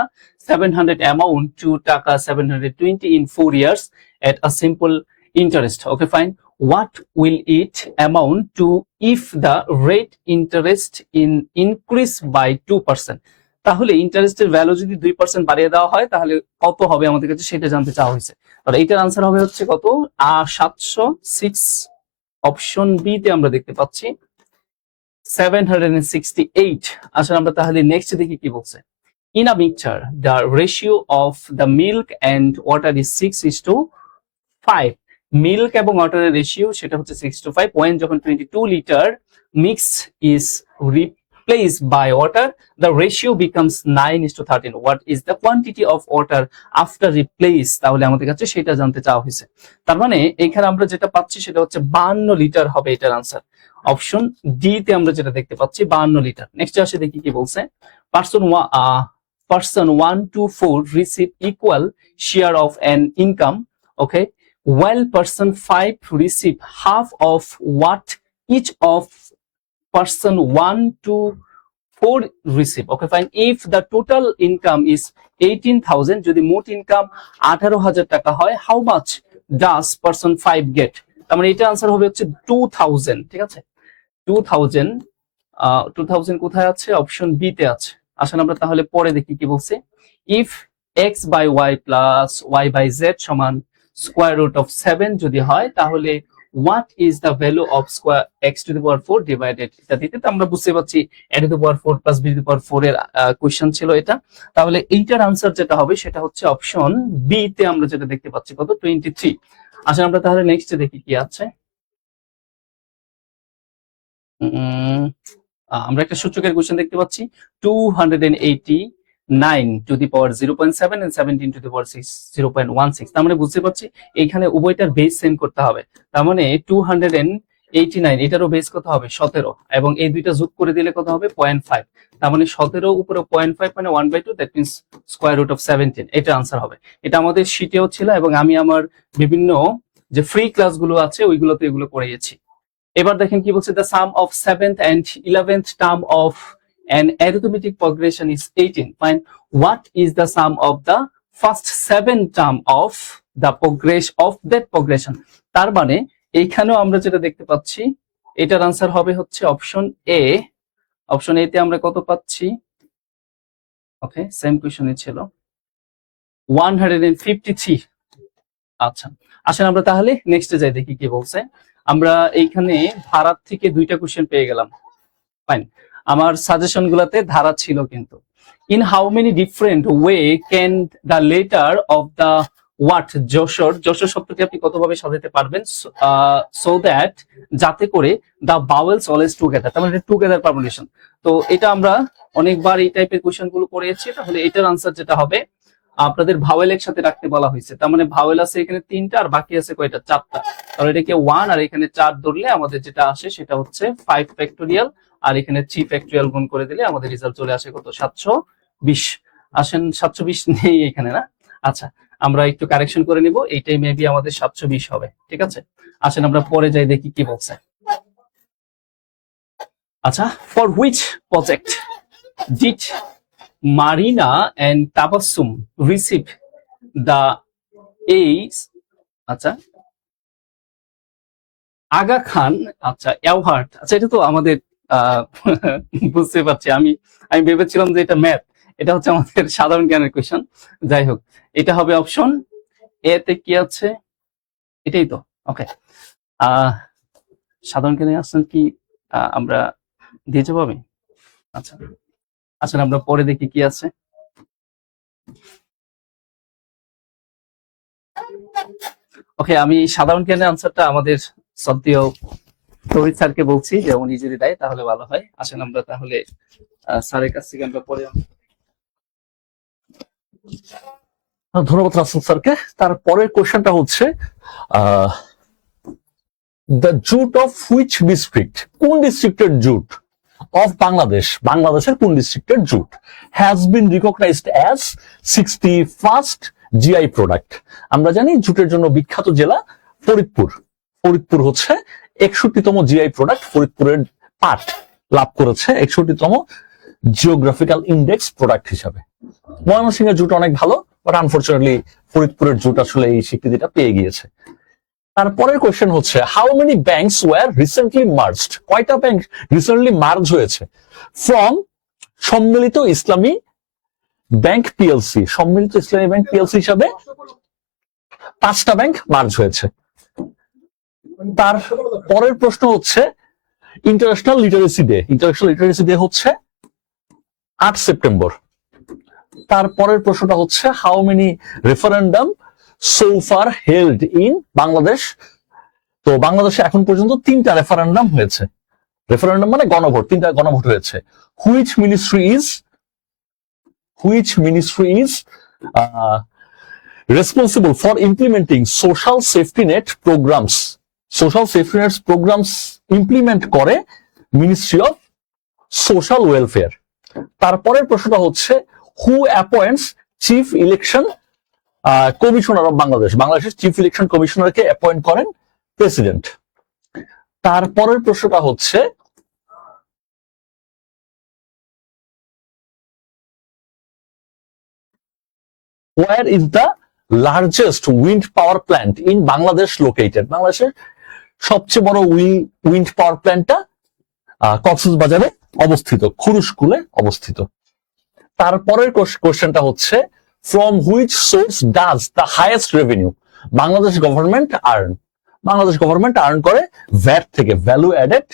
700 amount to টাকা 720 in 4 years at a simple interest. Okay, fine. What will it amount to if the rate interest increase by 2%? তাহলে ইন্টারেস্টের ভ্যালু যদি 2% বাড়িয়ে দেওয়া হয় তাহলে কত হবে আমাদের কাছে সেটা জানতে চাওয়া হয়েছে। তাহলে এটার আনসার হবে হচ্ছে কত? 706, অপশন বি তে আমরা দেখতে পাচ্ছি 768। আসলে আমরা তাহলে নেক্সট দেখি কি বলছে। In a mixture, the ratio of the milk and water is 6:5. Milk এবং ওয়াটারের রেশিও সেটা হচ্ছে 6:5। When যখন 22 litre mix is replaced by water, the ratio becomes 9:13. What is the quantity of water after replace? তাহলে আমাদের কাছে সেটা জানতে চাওয়া হয়েছে। তার মানে এখানে আমরা যেটা পাচ্ছি সেটা হচ্ছে 52 লিটার হবে এটার আনসার। অপশন ডি তে আমরা যেটা দেখতে পাচ্ছি 52 লিটার। নেক্সট আসে দেখি কি বলছে। Person 1 to 4 receive equal share of an income, okay, while person 5 receive half of what each of person 1 to 4 receive. Okay, fine. If the total income is 18,000, যদি মোট ইনকাম 18,000 টাকা হয়, how much does person 5 get? তার মানে এটা answer হবে হচ্ছে 2000, ঠিক আছে। 2000 কোথায় আছে? অপশন বি তে আছে। আসলে আমরা তাহলে পরে দেখি কি বলছে। If x by y plus y by z সমান square root of 7 যদি হয় তাহলে what is the value of square x to the power 4 divided ইত্যাদিতে। তো আমরা বুঝতে পারছি a to the power 4 plus b to the power 4 এর কোশ্চেন ছিল এটা। তাহলে এইটার আনসার যেটা হবে সেটা হচ্ছে অপশন বি তে আমরা যেটা দেখতে পাচ্ছি কত 23। আসলে আমরা তাহলে নেক্সট দেখি কি আছে। আমরা একটা সূচকের কোশ্চেন দেখতে পাচ্ছি 289 to the power 0.7 and 17 to the power 0.16। তার মানে বুঝতে পারছি এখানে উভয়টার বেস সেম করতে হবে। তার মানে 289 এটারও বেস কত হবে 17, এবং এই দুইটা যোগ করে দিলে কত হবে 0.5। তার মানে 17 উপরে 0.5 মানে 1/2, that means square root of 17। এটা আনসার হবে। এটা আমাদের শীটেও ছিল এবং আমি আমার বিভিন্ন যে ফ্রি ক্লাসগুলো আছে ওইগুলোতে এগুলো করিয়েছি। এবার দেখেন কি বলছে, the some of 7th and 11th term of an arithmetic progression is 18. Find what is the sum of the first 7 term of the that progression. তার মানে এইখানেও আমরা যেটা দেখতে পাচ্ছি এটার আনসার হবে হচ্ছে অপশন এ। অপশন এ তে আমরা কত পাচ্ছি? ওকে, সেম কোশ্চেনই ছিল 153। আচ্ছা, আসেন আমরা তাহলে নেক্সটে যাই, দেখি কি বলছে। আমরা এইখানে ধারার থেকে দুইটা কোশ্চেন পেয়ে গেলাম। ফাইন, আমার সাজেশন গুলাতে ধারা ছিল কিন্তু। In how many different way can the letter of the word Jessore শব্দটি আপনি কতভাবে সাজাতে পারবেন সো দ্যাট যাতে করে দ্য ভাওয়েলস অলওয়েজ টুগেদার, তার মানে টুগেদার পারমুলেশন। তো এটা আমরা অনেকবার এই টাইপের কোশ্চেন গুলো করেছি। তাহলে এটার আনসার যেটা হবে, আপনাদের ভাওয়েল একসাথে রাখতে বলা হয়েছে। তার মানে ভাওয়েল আছে এখানে 3টা আর বাকি আছে কয়টা? 4টা। তাহলে এটাকে 1 আর এখানে 4 ধরলে আমাদের যেটা আসে সেটা হচ্ছে 5 ফ্যাক্টোরিয়াল, আর এখানে 3 ফ্যাক্টোরিয়াল গুণ করে দিলে আমাদের রেজাল্ট চলে আসে কত? 720। আসেন 720 নেই এখানে, না? আচ্ছা, আমরা একটু কারেকশন করে নিব, এইটাই মেবি আমাদের 720 হবে। ঠিক আছে, আসেন আমরা পরে যাই, দেখি কি বলছে। আচ্ছা, for which project did Marina and Tabassum receive the A's, আচ্ছা, আগা খান, আচ্ছা, অ্যাওয়ার্ড। আচ্ছা, এটা তো আমাদের বুঝতে পারছি, আমি ভেবেছিলাম যে এটা ম্যাথ, এটা হচ্ছে আমাদের সাধারণ জ্ঞানের কোশ্চেন। যাই হোক, এটা হবে অপশন এ তে। কি আছে? এটাই তো। ওকে, সাধারণ জ্ঞানে আসছেন কি আমরা দিয়ে যাবো আমি? আচ্ছা, আসলে আমরা পরে দেখি কি আছে। ওকে, আমি সাধারণ জ্ঞানের আনসারটা আমাদের সদ্য তৌহিদ স্যারকে বলছি যে উনি যদি দেয় তাহলে ভালো হয়। আসেন আমরা তাহলে স্যারের কাছ থেকে আমরা পরে। ধন্যবাদ রাসেল স্যারকে। তারপরের কোশ্চেনটা হচ্ছে the jute of which district, কোন ডিস্ট্রিক্টের জুট অফ বাংলাদেশের কোন ডিস্ট্রিক্টের jute has been recognised as 61st GI product. আমরা জানি জুটের জন্য বিখ্যাত জেলা ফরিদপুর হচ্ছে 61তম জিআই প্রোডাক্ট। ফরিদপুরের পাট লাভ করেছে 61তম জিওগ্রাফিক্যাল ইন্ডেক্স প্রোডাক্ট হিসাবে। ময়মনসিংহের জুট অনেক ভালো, বাট আনফরচুনেটলি ফরিদপুরের জুট আসলে এই স্বীকৃতিটা পেয়ে গিয়েছে। তারপরের কোয়েশ্চেন হচ্ছে how many banks were recently merged, কয়টা ব্যাংক রিসেন্টলি মার্জ হয়েছে from Sammilito Islami bank PLC. সম্মিলিত ইসলামী ব্যাংক পিএলসি হিসাবে 5টা ব্যাংক মার্জ হয়েছে। তার পরের প্রশ্ন হচ্ছে ইন্টারন্যাশনাল লিটারেসি ডে হচ্ছে 8 সেপ্টেম্বর। তারপরের প্রশ্নটা হচ্ছে how many referendum so far held in Bangladesh. তো বাংলাদেশে এখন পর্যন্ত 3টা রেফারেন্ডাম হয়েছে। রেফারেন্ডাম মানে গণভোট, 3টা গণভোট হয়েছে। Which ministry is responsible for implementing social safety net programmes. Social safety net programmes implement করে মিনিস্ট্রি অফ সোশ্যাল ওয়েলফেয়ার। তারপরের প্রশ্নটা হচ্ছে who appoints chief election commissioner of বাংলাদেশের চিফ ইলেকশন কমিশনারকে অ্যাপয়েন্ট করেন প্রেসিডেন্ট। তারপরের প্রশ্নটা হচ্ছে where is the largest wind power plant in Bangladesh located? বাংলাদেশের সবচেয়ে বড় উইন্ড পাওয়ার প্ল্যান্টটা কক্সবাজারে অবস্থিত, খুরুশকুলে অবস্থিত। তারপরের কোশ্চেনটা হচ্ছে from which source does the highest revenue Bangladesh government earn করে ভ্যাট থেকে, ভ্যালু অ্যাডেড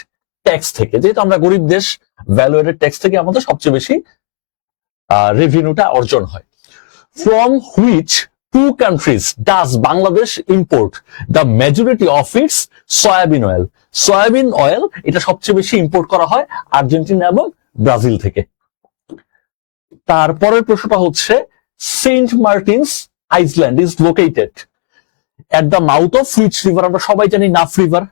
ট্যাক্স থেকে। যেহেতু আমরা গরিব দেশ, ভ্যালু অ্যাডেড ট্যাক্স থেকে আমাদের সবচেয়ে বেশি রেভিনিউটা অর্জন হয়। From which 2 countries does Bangladesh import the majority of its soybean oil? Soybean oil এটা সবচেয়ে বেশি ইম্পোর্ট করা হয় আর্জেন্টিনা এবং ব্রাজিল থেকে। তারপরের প্রশ্নটা হচ্ছে Saint Martin's Island is located at the mouth of which river? আমরা সবাই জানি নাফ রিভার,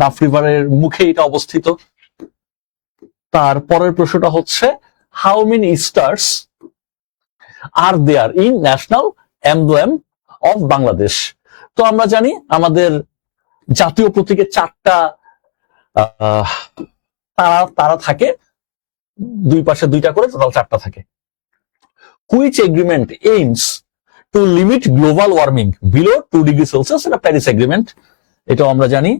নাফ রিভারের মুখে এটা অবস্থিত। তারপরের প্রশ্নটা হচ্ছে how many stars are there in national emblem of Bangladesh? তো আমরা জানি আমাদের জাতীয় প্রতীকে 4টা তারা থাকে, দুই পাশে 2টা করে, টোটাল 4টা থাকে। Which agreement aims to limit global warming below 2 degree Celsius? এটা প্যারিস এগ্রিমেন্ট, এটাও আমরা জানি।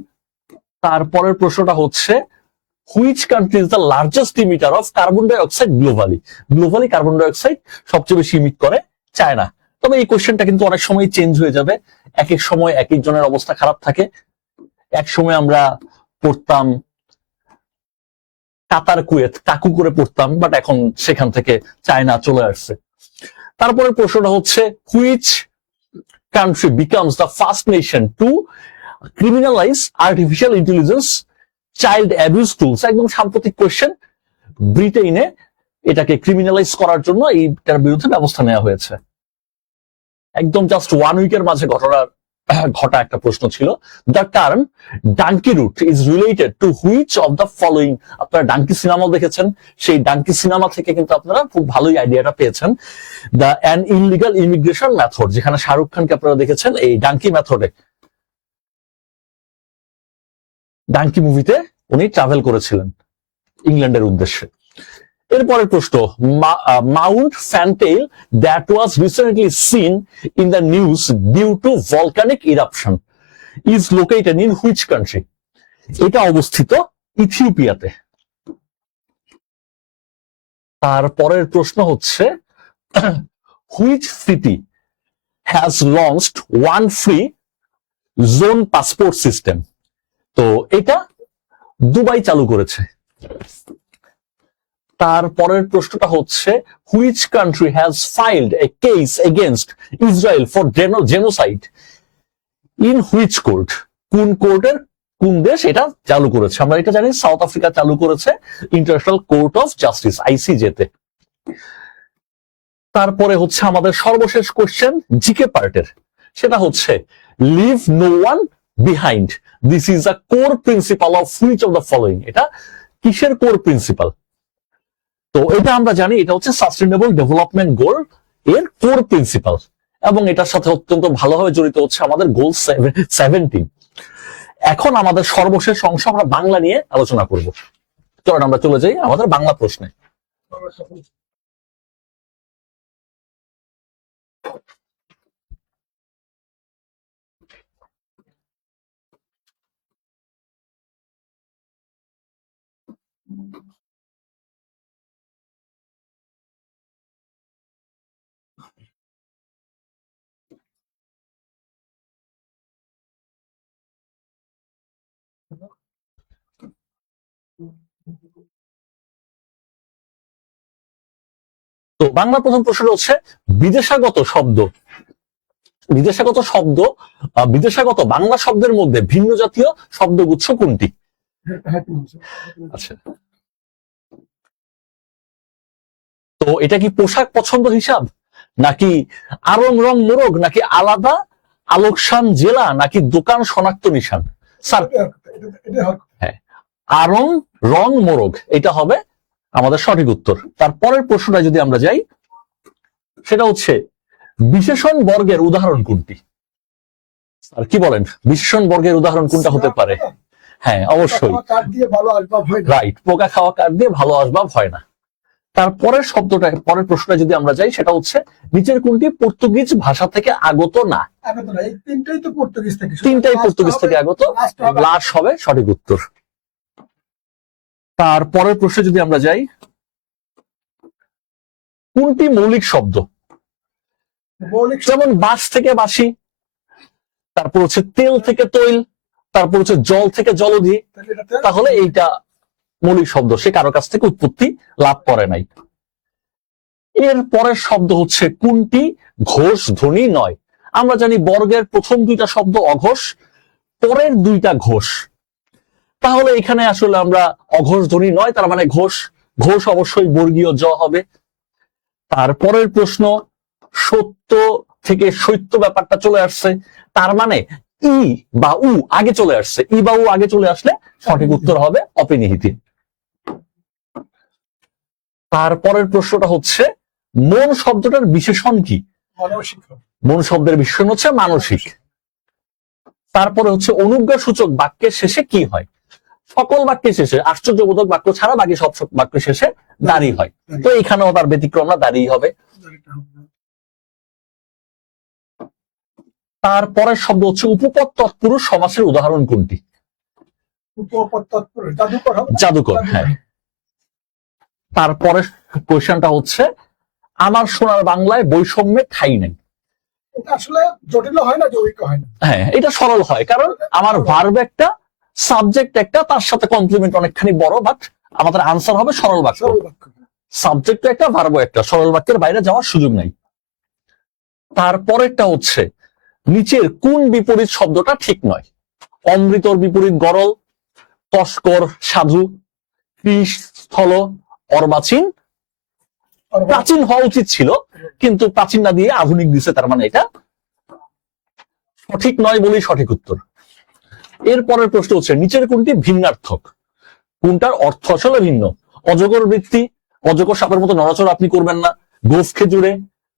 তারপরের প্রশ্নটা হচ্ছে which country is the largest emitter of carbon dioxide globally? Globally carbon dioxide সবচেয়ে বেশি ইমিট করে চায়না। তবে এই কোশ্চেনটা কিন্তু অনেক সময় চেঞ্জ হয়ে যাবে, এক এক সময় এক একজনের অবস্থা খারাপ থাকে। এক সময় আমরা পড়তাম কাতার কুয়েত কাকু করে পড়তাম, বাট এখন সেখান থেকে চায়না চলে আসছে। তারপরে প্রশ্নটা হচ্ছে which country becomes the first nation to criminalise artificial intelligence child abuse tools? একদম সাম্প্রতিক কোশ্চেন। ব্রিটেনে এটাকে ক্রিমিনালাইজ করার জন্য এইটার বিরুদ্ধে ব্যবস্থা নেওয়া হয়েছে। একদম জাস্ট 1 উইকের মাঝে ঘটা একটা প্রশ্ন ছিল। The term Dunki route is related to which of the following? আপনারা ডাঙ্কি সিনেমাও দেখেছেন, সেই ডাঙ্কি সিনেমা থেকে কিন্তু আপনারা খুব ভালোই আইডিয়াটা পেয়েছেন। The an illegal immigration method, যেখানে শাহরুখ খানকে আপনারা দেখেছেন এই ডাঙ্কি মেথডে, ডাঙ্কি মুভিতে উনি ট্রাভেল করেছিলেন ইংল্যান্ডের উদ্দেশ্যে। এরপরের প্রশ্ন Mount Fentale that was recently seen in the news due to volcanic eruption is located in which country? এটা অবস্থিত ইথিওপিয়াতে। তারপরের প্রশ্ন হচ্ছে which city has launched one free zone passport system? তো এটা দুবাই চালু করেছে। তারপরের প্রশ্নটা হচ্ছে which country has filed a case against Israel for genocide in which court? কোন কোর্টের কোন দেশ এটা চালু করেছে? আমরা এটা জানি সাউথ আফ্রিকা চালু করেছে ইন্টারন্যাশনাল কোর্ট অফ জাস্টিস আইসিজে-তে। তারপরে হচ্ছে আমাদের সর্বশেষ কোশ্চেন জিকে পার্টের, সেটা হচ্ছে leave no one behind, this is a core principle of which of the following? এটা কিসের কোর প্রিন্সিপাল? তো এটা আমরা জানি এটা হচ্ছে সাস্টেইনেবল ডেভেলপমেন্ট গোল এর কোর প্রিন্সিপাল, এবং এটার সাথে অত্যন্ত ভালোভাবে জড়িত হচ্ছে আমাদের গোল 17। এখন আমাদের সর্বশেষ অংশ আমরা বাংলা নিয়ে আলোচনা করব। চলুন আমরা চলে যাই আমাদের বাংলা প্রশ্নে। তো বাংলা প্রথম প্রশ্ন হচ্ছে বিদেশাগত শব্দ, বিদেশাগত বাংলা শব্দের মধ্যে ভিন্ন জাতীয় শব্দগুচ্ছ কোনটি? আচ্ছা, তো এটা কি পোশাক পছন্দ হিসাব, নাকি আরং রং মোরগ, নাকি আলাদা আলোকসান জেলা, নাকি দোকান শনাক্ত নিশান? স্যার হ্যাঁ, আরং রং মোরগ এটা হবে আমাদের সঠিক উত্তর। তারপরের প্রশ্নটা যদি আমরা যাই, সেটা হচ্ছে বিশেষণ বর্গের উদাহরণ কোনটি? আর কি বলেন, বিশেষণ বর্গের উদাহরণ কোনটা হতে পারে? হ্যাঁ অবশ্যই রাইট, পোকা খাওয়া কাঠ দিয়ে ভালো আসবাব হয় না। তারপরের শব্দটা, পরের প্রশ্নটা যদি আমরা যাই, সেটা হচ্ছে নিচের কোনটি পর্তুগিজ ভাষা থেকে আগত না? তিনটাই পর্তুগিজ থেকে আগত, লাশ হবে সঠিক উত্তর। তারপরের প্রশ্নে যদি আমরা যাই, কোনটি মৌলিক শব্দ? যেমন বাঁশ থেকে বাঁশি, তারপর হচ্ছে তেল থেকে তৈল, তারপর হচ্ছে জল থেকে জলধি, তাহলে এইটা মৌলিক শব্দ, সে কারো কাছ থেকে উৎপত্তি লাভ করে নাই। এর পরের শব্দ হচ্ছে কোনটি ঘোষ ধ্বনি নয়? আমরা জানি বর্গের প্রথম 2টা শব্দ অঘোষ, পরের 2টা ঘোষ। তাহলে এখানে আসলে আমরা অঘোষ ধ্বনি নয়, তার মানে ঘোষ। ঘোষ অবশ্যই বর্গীয় জ হবে। তারপরের প্রশ্ন, সত্য থেকে সত্য ব্যাপারটা চলে আসছে, তার মানে ই বা উ আগে চলে আসছে। ই বা উ আগে চলে আসলে সঠিক উত্তর হবে অপিনিহিতি। তারপরের প্রশ্নটা হচ্ছে মন শব্দটার বিশেষণ কি? মানসিক হবে। মন শব্দের বিশেষণ হচ্ছে মানসিক। তারপরে হচ্ছে অনুজ্ঞা সূচক বাক্যের শেষে কি হয়? সকল বাক্যের শেষে, আশ্চর্যবোধক বাক্য ছাড়া বাকি সব বাক্যের শেষে দাঁড়ি হয়। তো এখানেও তার ব্যতিক্রম না, দাঁড়িয়ে হবে। তারপরের শব্দ হচ্ছে উপপদ তৎপুরুষ সমাসের উদাহরণ কোনটি? উপপদ তৎপুরুষ, জাদুকর হবে। জাদুকর, হ্যাঁ। তারপরের কোয়েশ্চেনটা হচ্ছে আমার সোনার বাংলায় বৈষম্যের ঠাঁই নেই। এটা আসলে জটিল হয় না, জৈবিক হয় না। হ্যাঁ, এটা সরল হয়, কারণ আমার ভার্ব একটা, সাবজেক্ট একটা, তার সাথে কমপ্লিমেন্ট অনেকখানি বড়, বাট আমাদের আনসার হবে সরল বাক্য। সরল বাক্য। সাবজেক্ট একটা, ভার্ব একটা, সরল বাক্যের বাইরে যাওয়ার সুযোগ নাই। তারপরেরটা হচ্ছে নিচের কোন বিপরীত শব্দটা ঠিক নয়? অমৃতর বিপরীত গরল, তস্কর সাধু, কৃষ স্থল, অর্বাচীন। প্রাচীন হওয়া উচিত ছিল, কিন্তু প্রাচীন না দিয়ে আধুনিক দিছে, তার মানে এটা সঠিক নয় বলেই সঠিক উত্তর। এরপরের প্রশ্ন হচ্ছে নিচের কোনটি ভিন্নার্থক? কোনটার অর্থ আসলে ভিন্ন? অজগর বৃত্তি, অজগর সাপের মতো নড়াচড়া আপনি করবেন না। গোফ খেজুরে,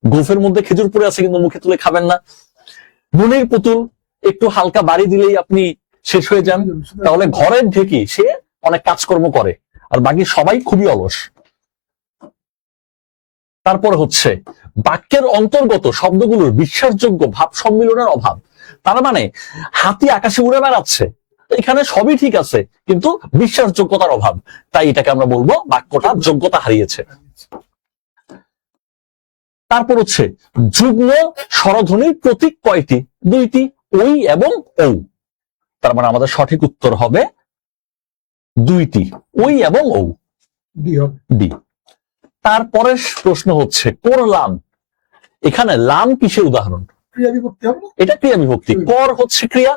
গোফের মধ্যে খেজুর পড়ে আছে কিন্তু মুখে তুলে খাবেন না। নুনের পুতুল, একটু হালকা বাড়ি দিলেই আপনি শেষ হয়ে যান। তাহলে ঘরের ঢেকি, সে অনেক কাজকর্ম করে, আর বাকি সবাই খুবই অলস। তারপর হচ্ছে বাক্যের অন্তর্গত শব্দগুলোর বিশ্বাসযোগ্য ভাব সম্মিলনের অভাব। তার মানে হাতি আকাশে উড়ে বেড়াচ্ছে, এখানে সবই ঠিক আছে, কিন্তু বিশ্বাসযোগ্যতার অভাব, তাই এটাকে আমরা বলবো বাক্যটা যোগ্যতা হারিয়েছে। তারপর হচ্ছে যুগ্ম স্বরধ্বনির প্রতীক কয়টি? দুইটি, ওই এবং ও। তার মানে আমাদের সঠিক উত্তর হবে দুইটি, ওই এবং ও, ডি হবে। ডি। তারপরের প্রশ্ন হচ্ছে করলাম, এখানে লাম কিসের উদাহরণ? ক্রিয়া বিভক্তি হবে না? এটা ক্রিয়া বিভক্তি। কর হচ্ছে ক্রিয়া,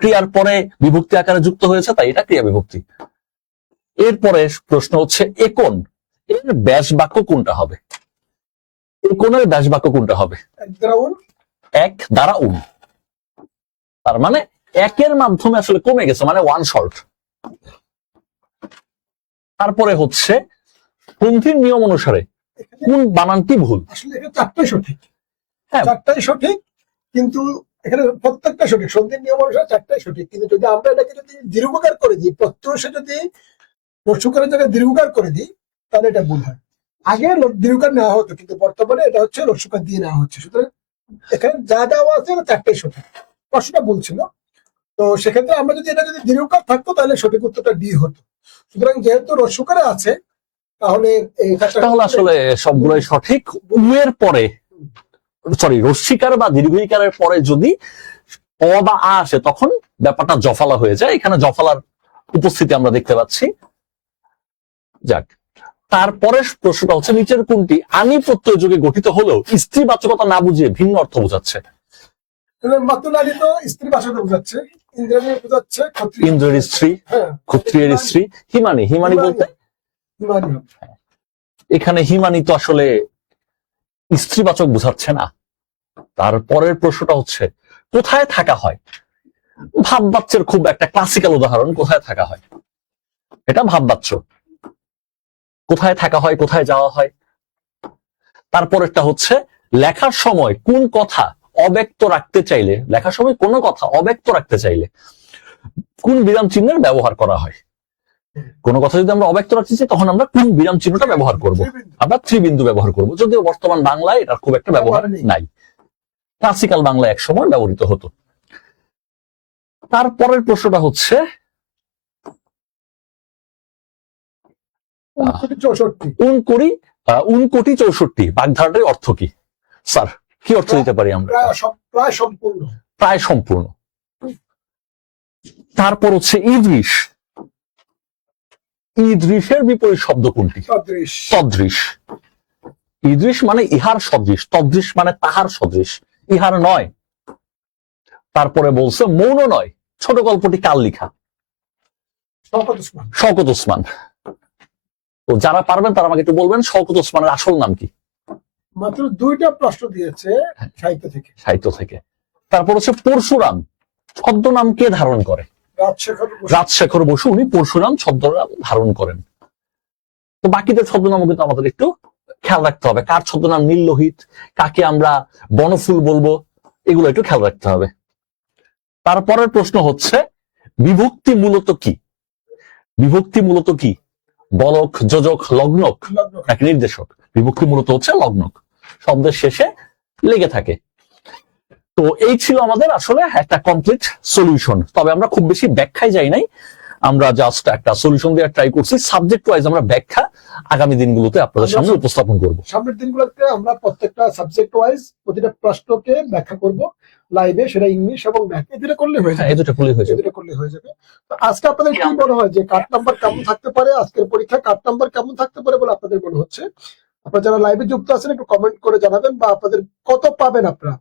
ক্রিয়ার পরে বিভক্তি আকারে যুক্ত হয়েছে, তাই এটা ক্রিয়া বিভক্তি। এরপরে প্রশ্ন হচ্ছে একন, এর ব্যাস বাক্য কোনটা হবে? একনের ব্যাস বাক্য কোনটা হবে? এক দ্বারা উন। এক দ্বারা উন, তার মানে একের মাধ্যমে আসলে কমে গেছে, মানে ওয়ান শর্ট। তারপরে হচ্ছে সন্ধির নিয়ম অনুসারে কোন বানানটি ভুল? আসলে এটা চারটাই সঠিক। হ্যাঁ। চারটাই সঠিক, কিন্তু এখানে প্রত্যেকটা সঠিক। সন্ধির নিয়ম অনুসারে চারটাই সঠিক, কিন্তু যদি আমরা এটাকে যদি দীর্ঘকার করে দিই, প্রত্যুষে যদি রস্যকারের জায়গায় দীর্ঘকার করে দিই, তাহলে এটা ভুল হয়। আগে দীর্ঘকার নেওয়া হতো, কিন্তু বর্তমানে এটা হচ্ছে রস্যকার দিয়ে নেওয়া হচ্ছে। সুতরাং এখানে যা দেওয়া আছে চারটাই সঠিক। প্রশ্নটা বলছিল, তো সেক্ষেত্রে আমরা যদি এটা যদি দীর্ঘকার থাকতো তাহলে সঠিক উত্তরটা ডি হতো। সুতরাং যেহেতু রস্যকারে আছে, তাহলে তাহলে আসলে সবগুলোই সঠিক। উয়ের পরে, সরি, রস্যিকার বা দীর্ঘইকারের পরে যদি অ বা আ আসে, তখন ব্যাপারটা জফালা হয়ে যায়। এখানে জফালার উপস্থিতি আমরা দেখতে পাচ্ছি। যাক, তারপরের প্রশ্নটা হচ্ছে নিচের কোনটি আনি প্রত্যয় যোগে গঠিত হলেও স্ত্রীবাচকতা না বুঝিয়ে ভিন্ন অর্থ বোঝাচ্ছে? মাতুলালি তো স্ত্রী ভাষাতে বোঝাচ্ছে, ইন্দ্রাণী বোঝাচ্ছে ক্ষত্রিয়। ইন্দ্রের স্ত্রী, হ্যাঁ, ক্ষত্রিয়ের স্ত্রী। হিমানি, হিমানি বলতে হিমানী হবে। এখানে হিমানি তো আসলে স্ত্রীবাচক বোঝাচ্ছে না। তারপরের প্রশ্নটা হচ্ছে কোথায় থাকা হয়? ভাববাচ্যের খুব একটা ক্লাসিক্যাল উদাহরণ, কোথায় থাকা হয়? এটা ভাববাচ্য, কোথায় থাকা হয়, কোথায় যাওয়া হয়। তারপরেরটা হচ্ছে লেখার সময় কোন কথা অব্যক্ত রাখতে চাইলে, লেখার সময় কোনো কথা অব্যক্ত রাখতে চাইলে কোন বিরাম চিহ্নের ব্যবহার করা হয়? কোনো কথা যদি আমরা অব্যক্ত রাখতে চাই, তখন আমরা কোন বিরাম চিহ্নটা ব্যবহার করব? আমরা ত্রিবিন্দু ব্যবহার করব, যদিও বর্তমান বাংলায় এটার খুব একটা ব্যবহার নাই। ক্লাসিক্যাল বাংলায় একসময় ব্যবহৃত হতো। তারপরের প্রশ্নটা হচ্ছে 64 উনকোটি 64 বাগধারাটির অর্থ কি? স্যার, কি অর্থ দিতে পারি আমরা? প্রায় সম্পূর্ণ। প্রায় সম্পূর্ণ। তারপর হচ্ছে ইদৃশ, ইদৃশের বিপরীত শব্দ কোনটি? সদৃশ। তদৃশ। ইদৃশ মানে ইহার সদৃশ, তদৃশ মানে তাহার সদৃশ, ইহার নয়। তারপরে বলছে মৌন নয়, ছোট গল্পটি কার লেখা? শওকত ওসমান। শওকত ওসমান। তো যারা পারবেন তারা আমাকে একটু বলবেন শওকত ওসমানের আসল নাম কি? মাত্র 2টা প্রশ্ন দিয়েছে সাহিত্য থেকে। সাহিত্য থেকে। তারপর হচ্ছে পরশুরাম ছদ্মনাম কে ধারণ করে? রাজশেখর বসু। রাজশেখর বসু, উনি পরশুরাম ছদ্মনাম ধারণ করেন। তো বাকিদের ছদ্মনামও কিন্তু আমাদের একটু খেয়াল রাখতে হবে, কার ছদ্মনাম নীললোহিত, কাকে আমরা বনফুল বলবো, এগুলো একটু খেয়াল রাখতে হবে। তারপরের প্রশ্ন হচ্ছে বিভক্তি মূলত কি? বিভক্তি মূলত কি? বলক, যোজক, লগ্নক লগ্ন। নাকি নির্দেশক? বিভক্তি মূলত হচ্ছে লগ্নক, শব্দের শেষে লেগে থাকে। তো এই ছিল আমাদের আসলে একটা কমপ্লিট সলিউশন। তবে আমরা খুব বেশি ব্যাখ্যায় যাই নাই, আমরা জাস্ট একটা সলিউশন দেওয়ার ট্রাই করছি। সাবজেক্ট ওয়াইজ আমরা ব্যাখ্যা আগামী দিনগুলোতে আপনাদের সামনে উপস্থাপন করব। সামনের দিনগুলোতে আমরা প্রত্যেকটা সাবজেক্ট ওয়াইজ প্রতিটা প্রশ্নকে ব্যাখ্যা করব লাইভে, সেটা ইংলিশ এবং ম্যাথ, এই দুটো করলে হয়ে হ্যাঁ, যাবে। এই দুটো খুলেই হয়ে এই যাবে। দুটো করলে হয়ে যাবে। তো আজকে আপনাদের কি মনে হয় যে কাট নাম্বার কেমন থাকতে পারে, আজকের পরীক্ষা কাট নাম্বার কেমন থাকতে পারে বলে আপনাদের মনে হচ্ছে? আপনারা যারা লাইভে যুক্ত আছেন একটু কমেন্ট করে জানাবেন, বা আপনাদের কত পাবেন আপনারা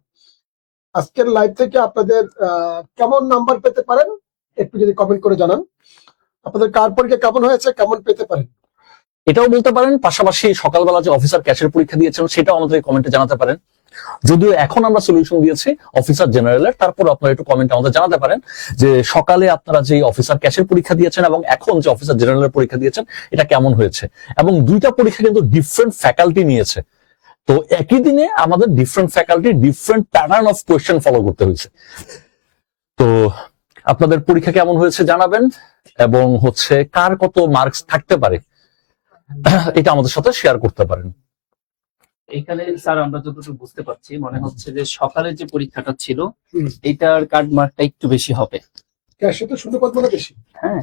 আজকের লাইভ থেকে, আপনাদের কেমন নাম্বার পেতে পারেন একটু যদি কমেন্ট করে জানান। আপনাদের কার পরীক্ষা কেমন হয়েছে, কেমন পেতে পারেন এটাও বলতে পারেন, পাশাপাশি সকালবেলা যে অফিসার ক্যাশের পরীক্ষা দিয়েছেন সেটাও আমাদের কমেন্টে জানাতে পারেন। যদিও এখন আমরা সলিউশন দিয়েছি অফিসার জেনারেলের, তারপর আপনারা একটু কমেন্টে আমাদের জানাতে পারেন যে সকালে আপনারা যে অফিসার ক্যাশের পরীক্ষা দিয়েছেন এবং এখন যে অফিসার জেনারেলের পরীক্ষা দিয়েছেন এটা কেমন হয়েছে। এবং দুইটা পরীক্ষা কিন্তু ডিফারেন্ট ফ্যাকাল্টি নিয়েছে, তো একই দিনে আমাদের different faculty different pattern of question follow করতে হয়েছে। তো আপনাদের পরীক্ষা কেমন হয়েছে জানাবেন, এবং হচ্ছে কার কত মার্কস থাকতে পারে এটা আমাদের সাথে শেয়ার করতে পারেন। এখানে স্যার আমরা যতটুকু বুঝতে পারছি মনে হচ্ছে যে সকালের যে পরীক্ষাটা ছিল হুম। এটার কার্ড মার্কটা একটু বেশি হবে। ক্যাশে তো 0.5 বেশি। হ্যাঁ,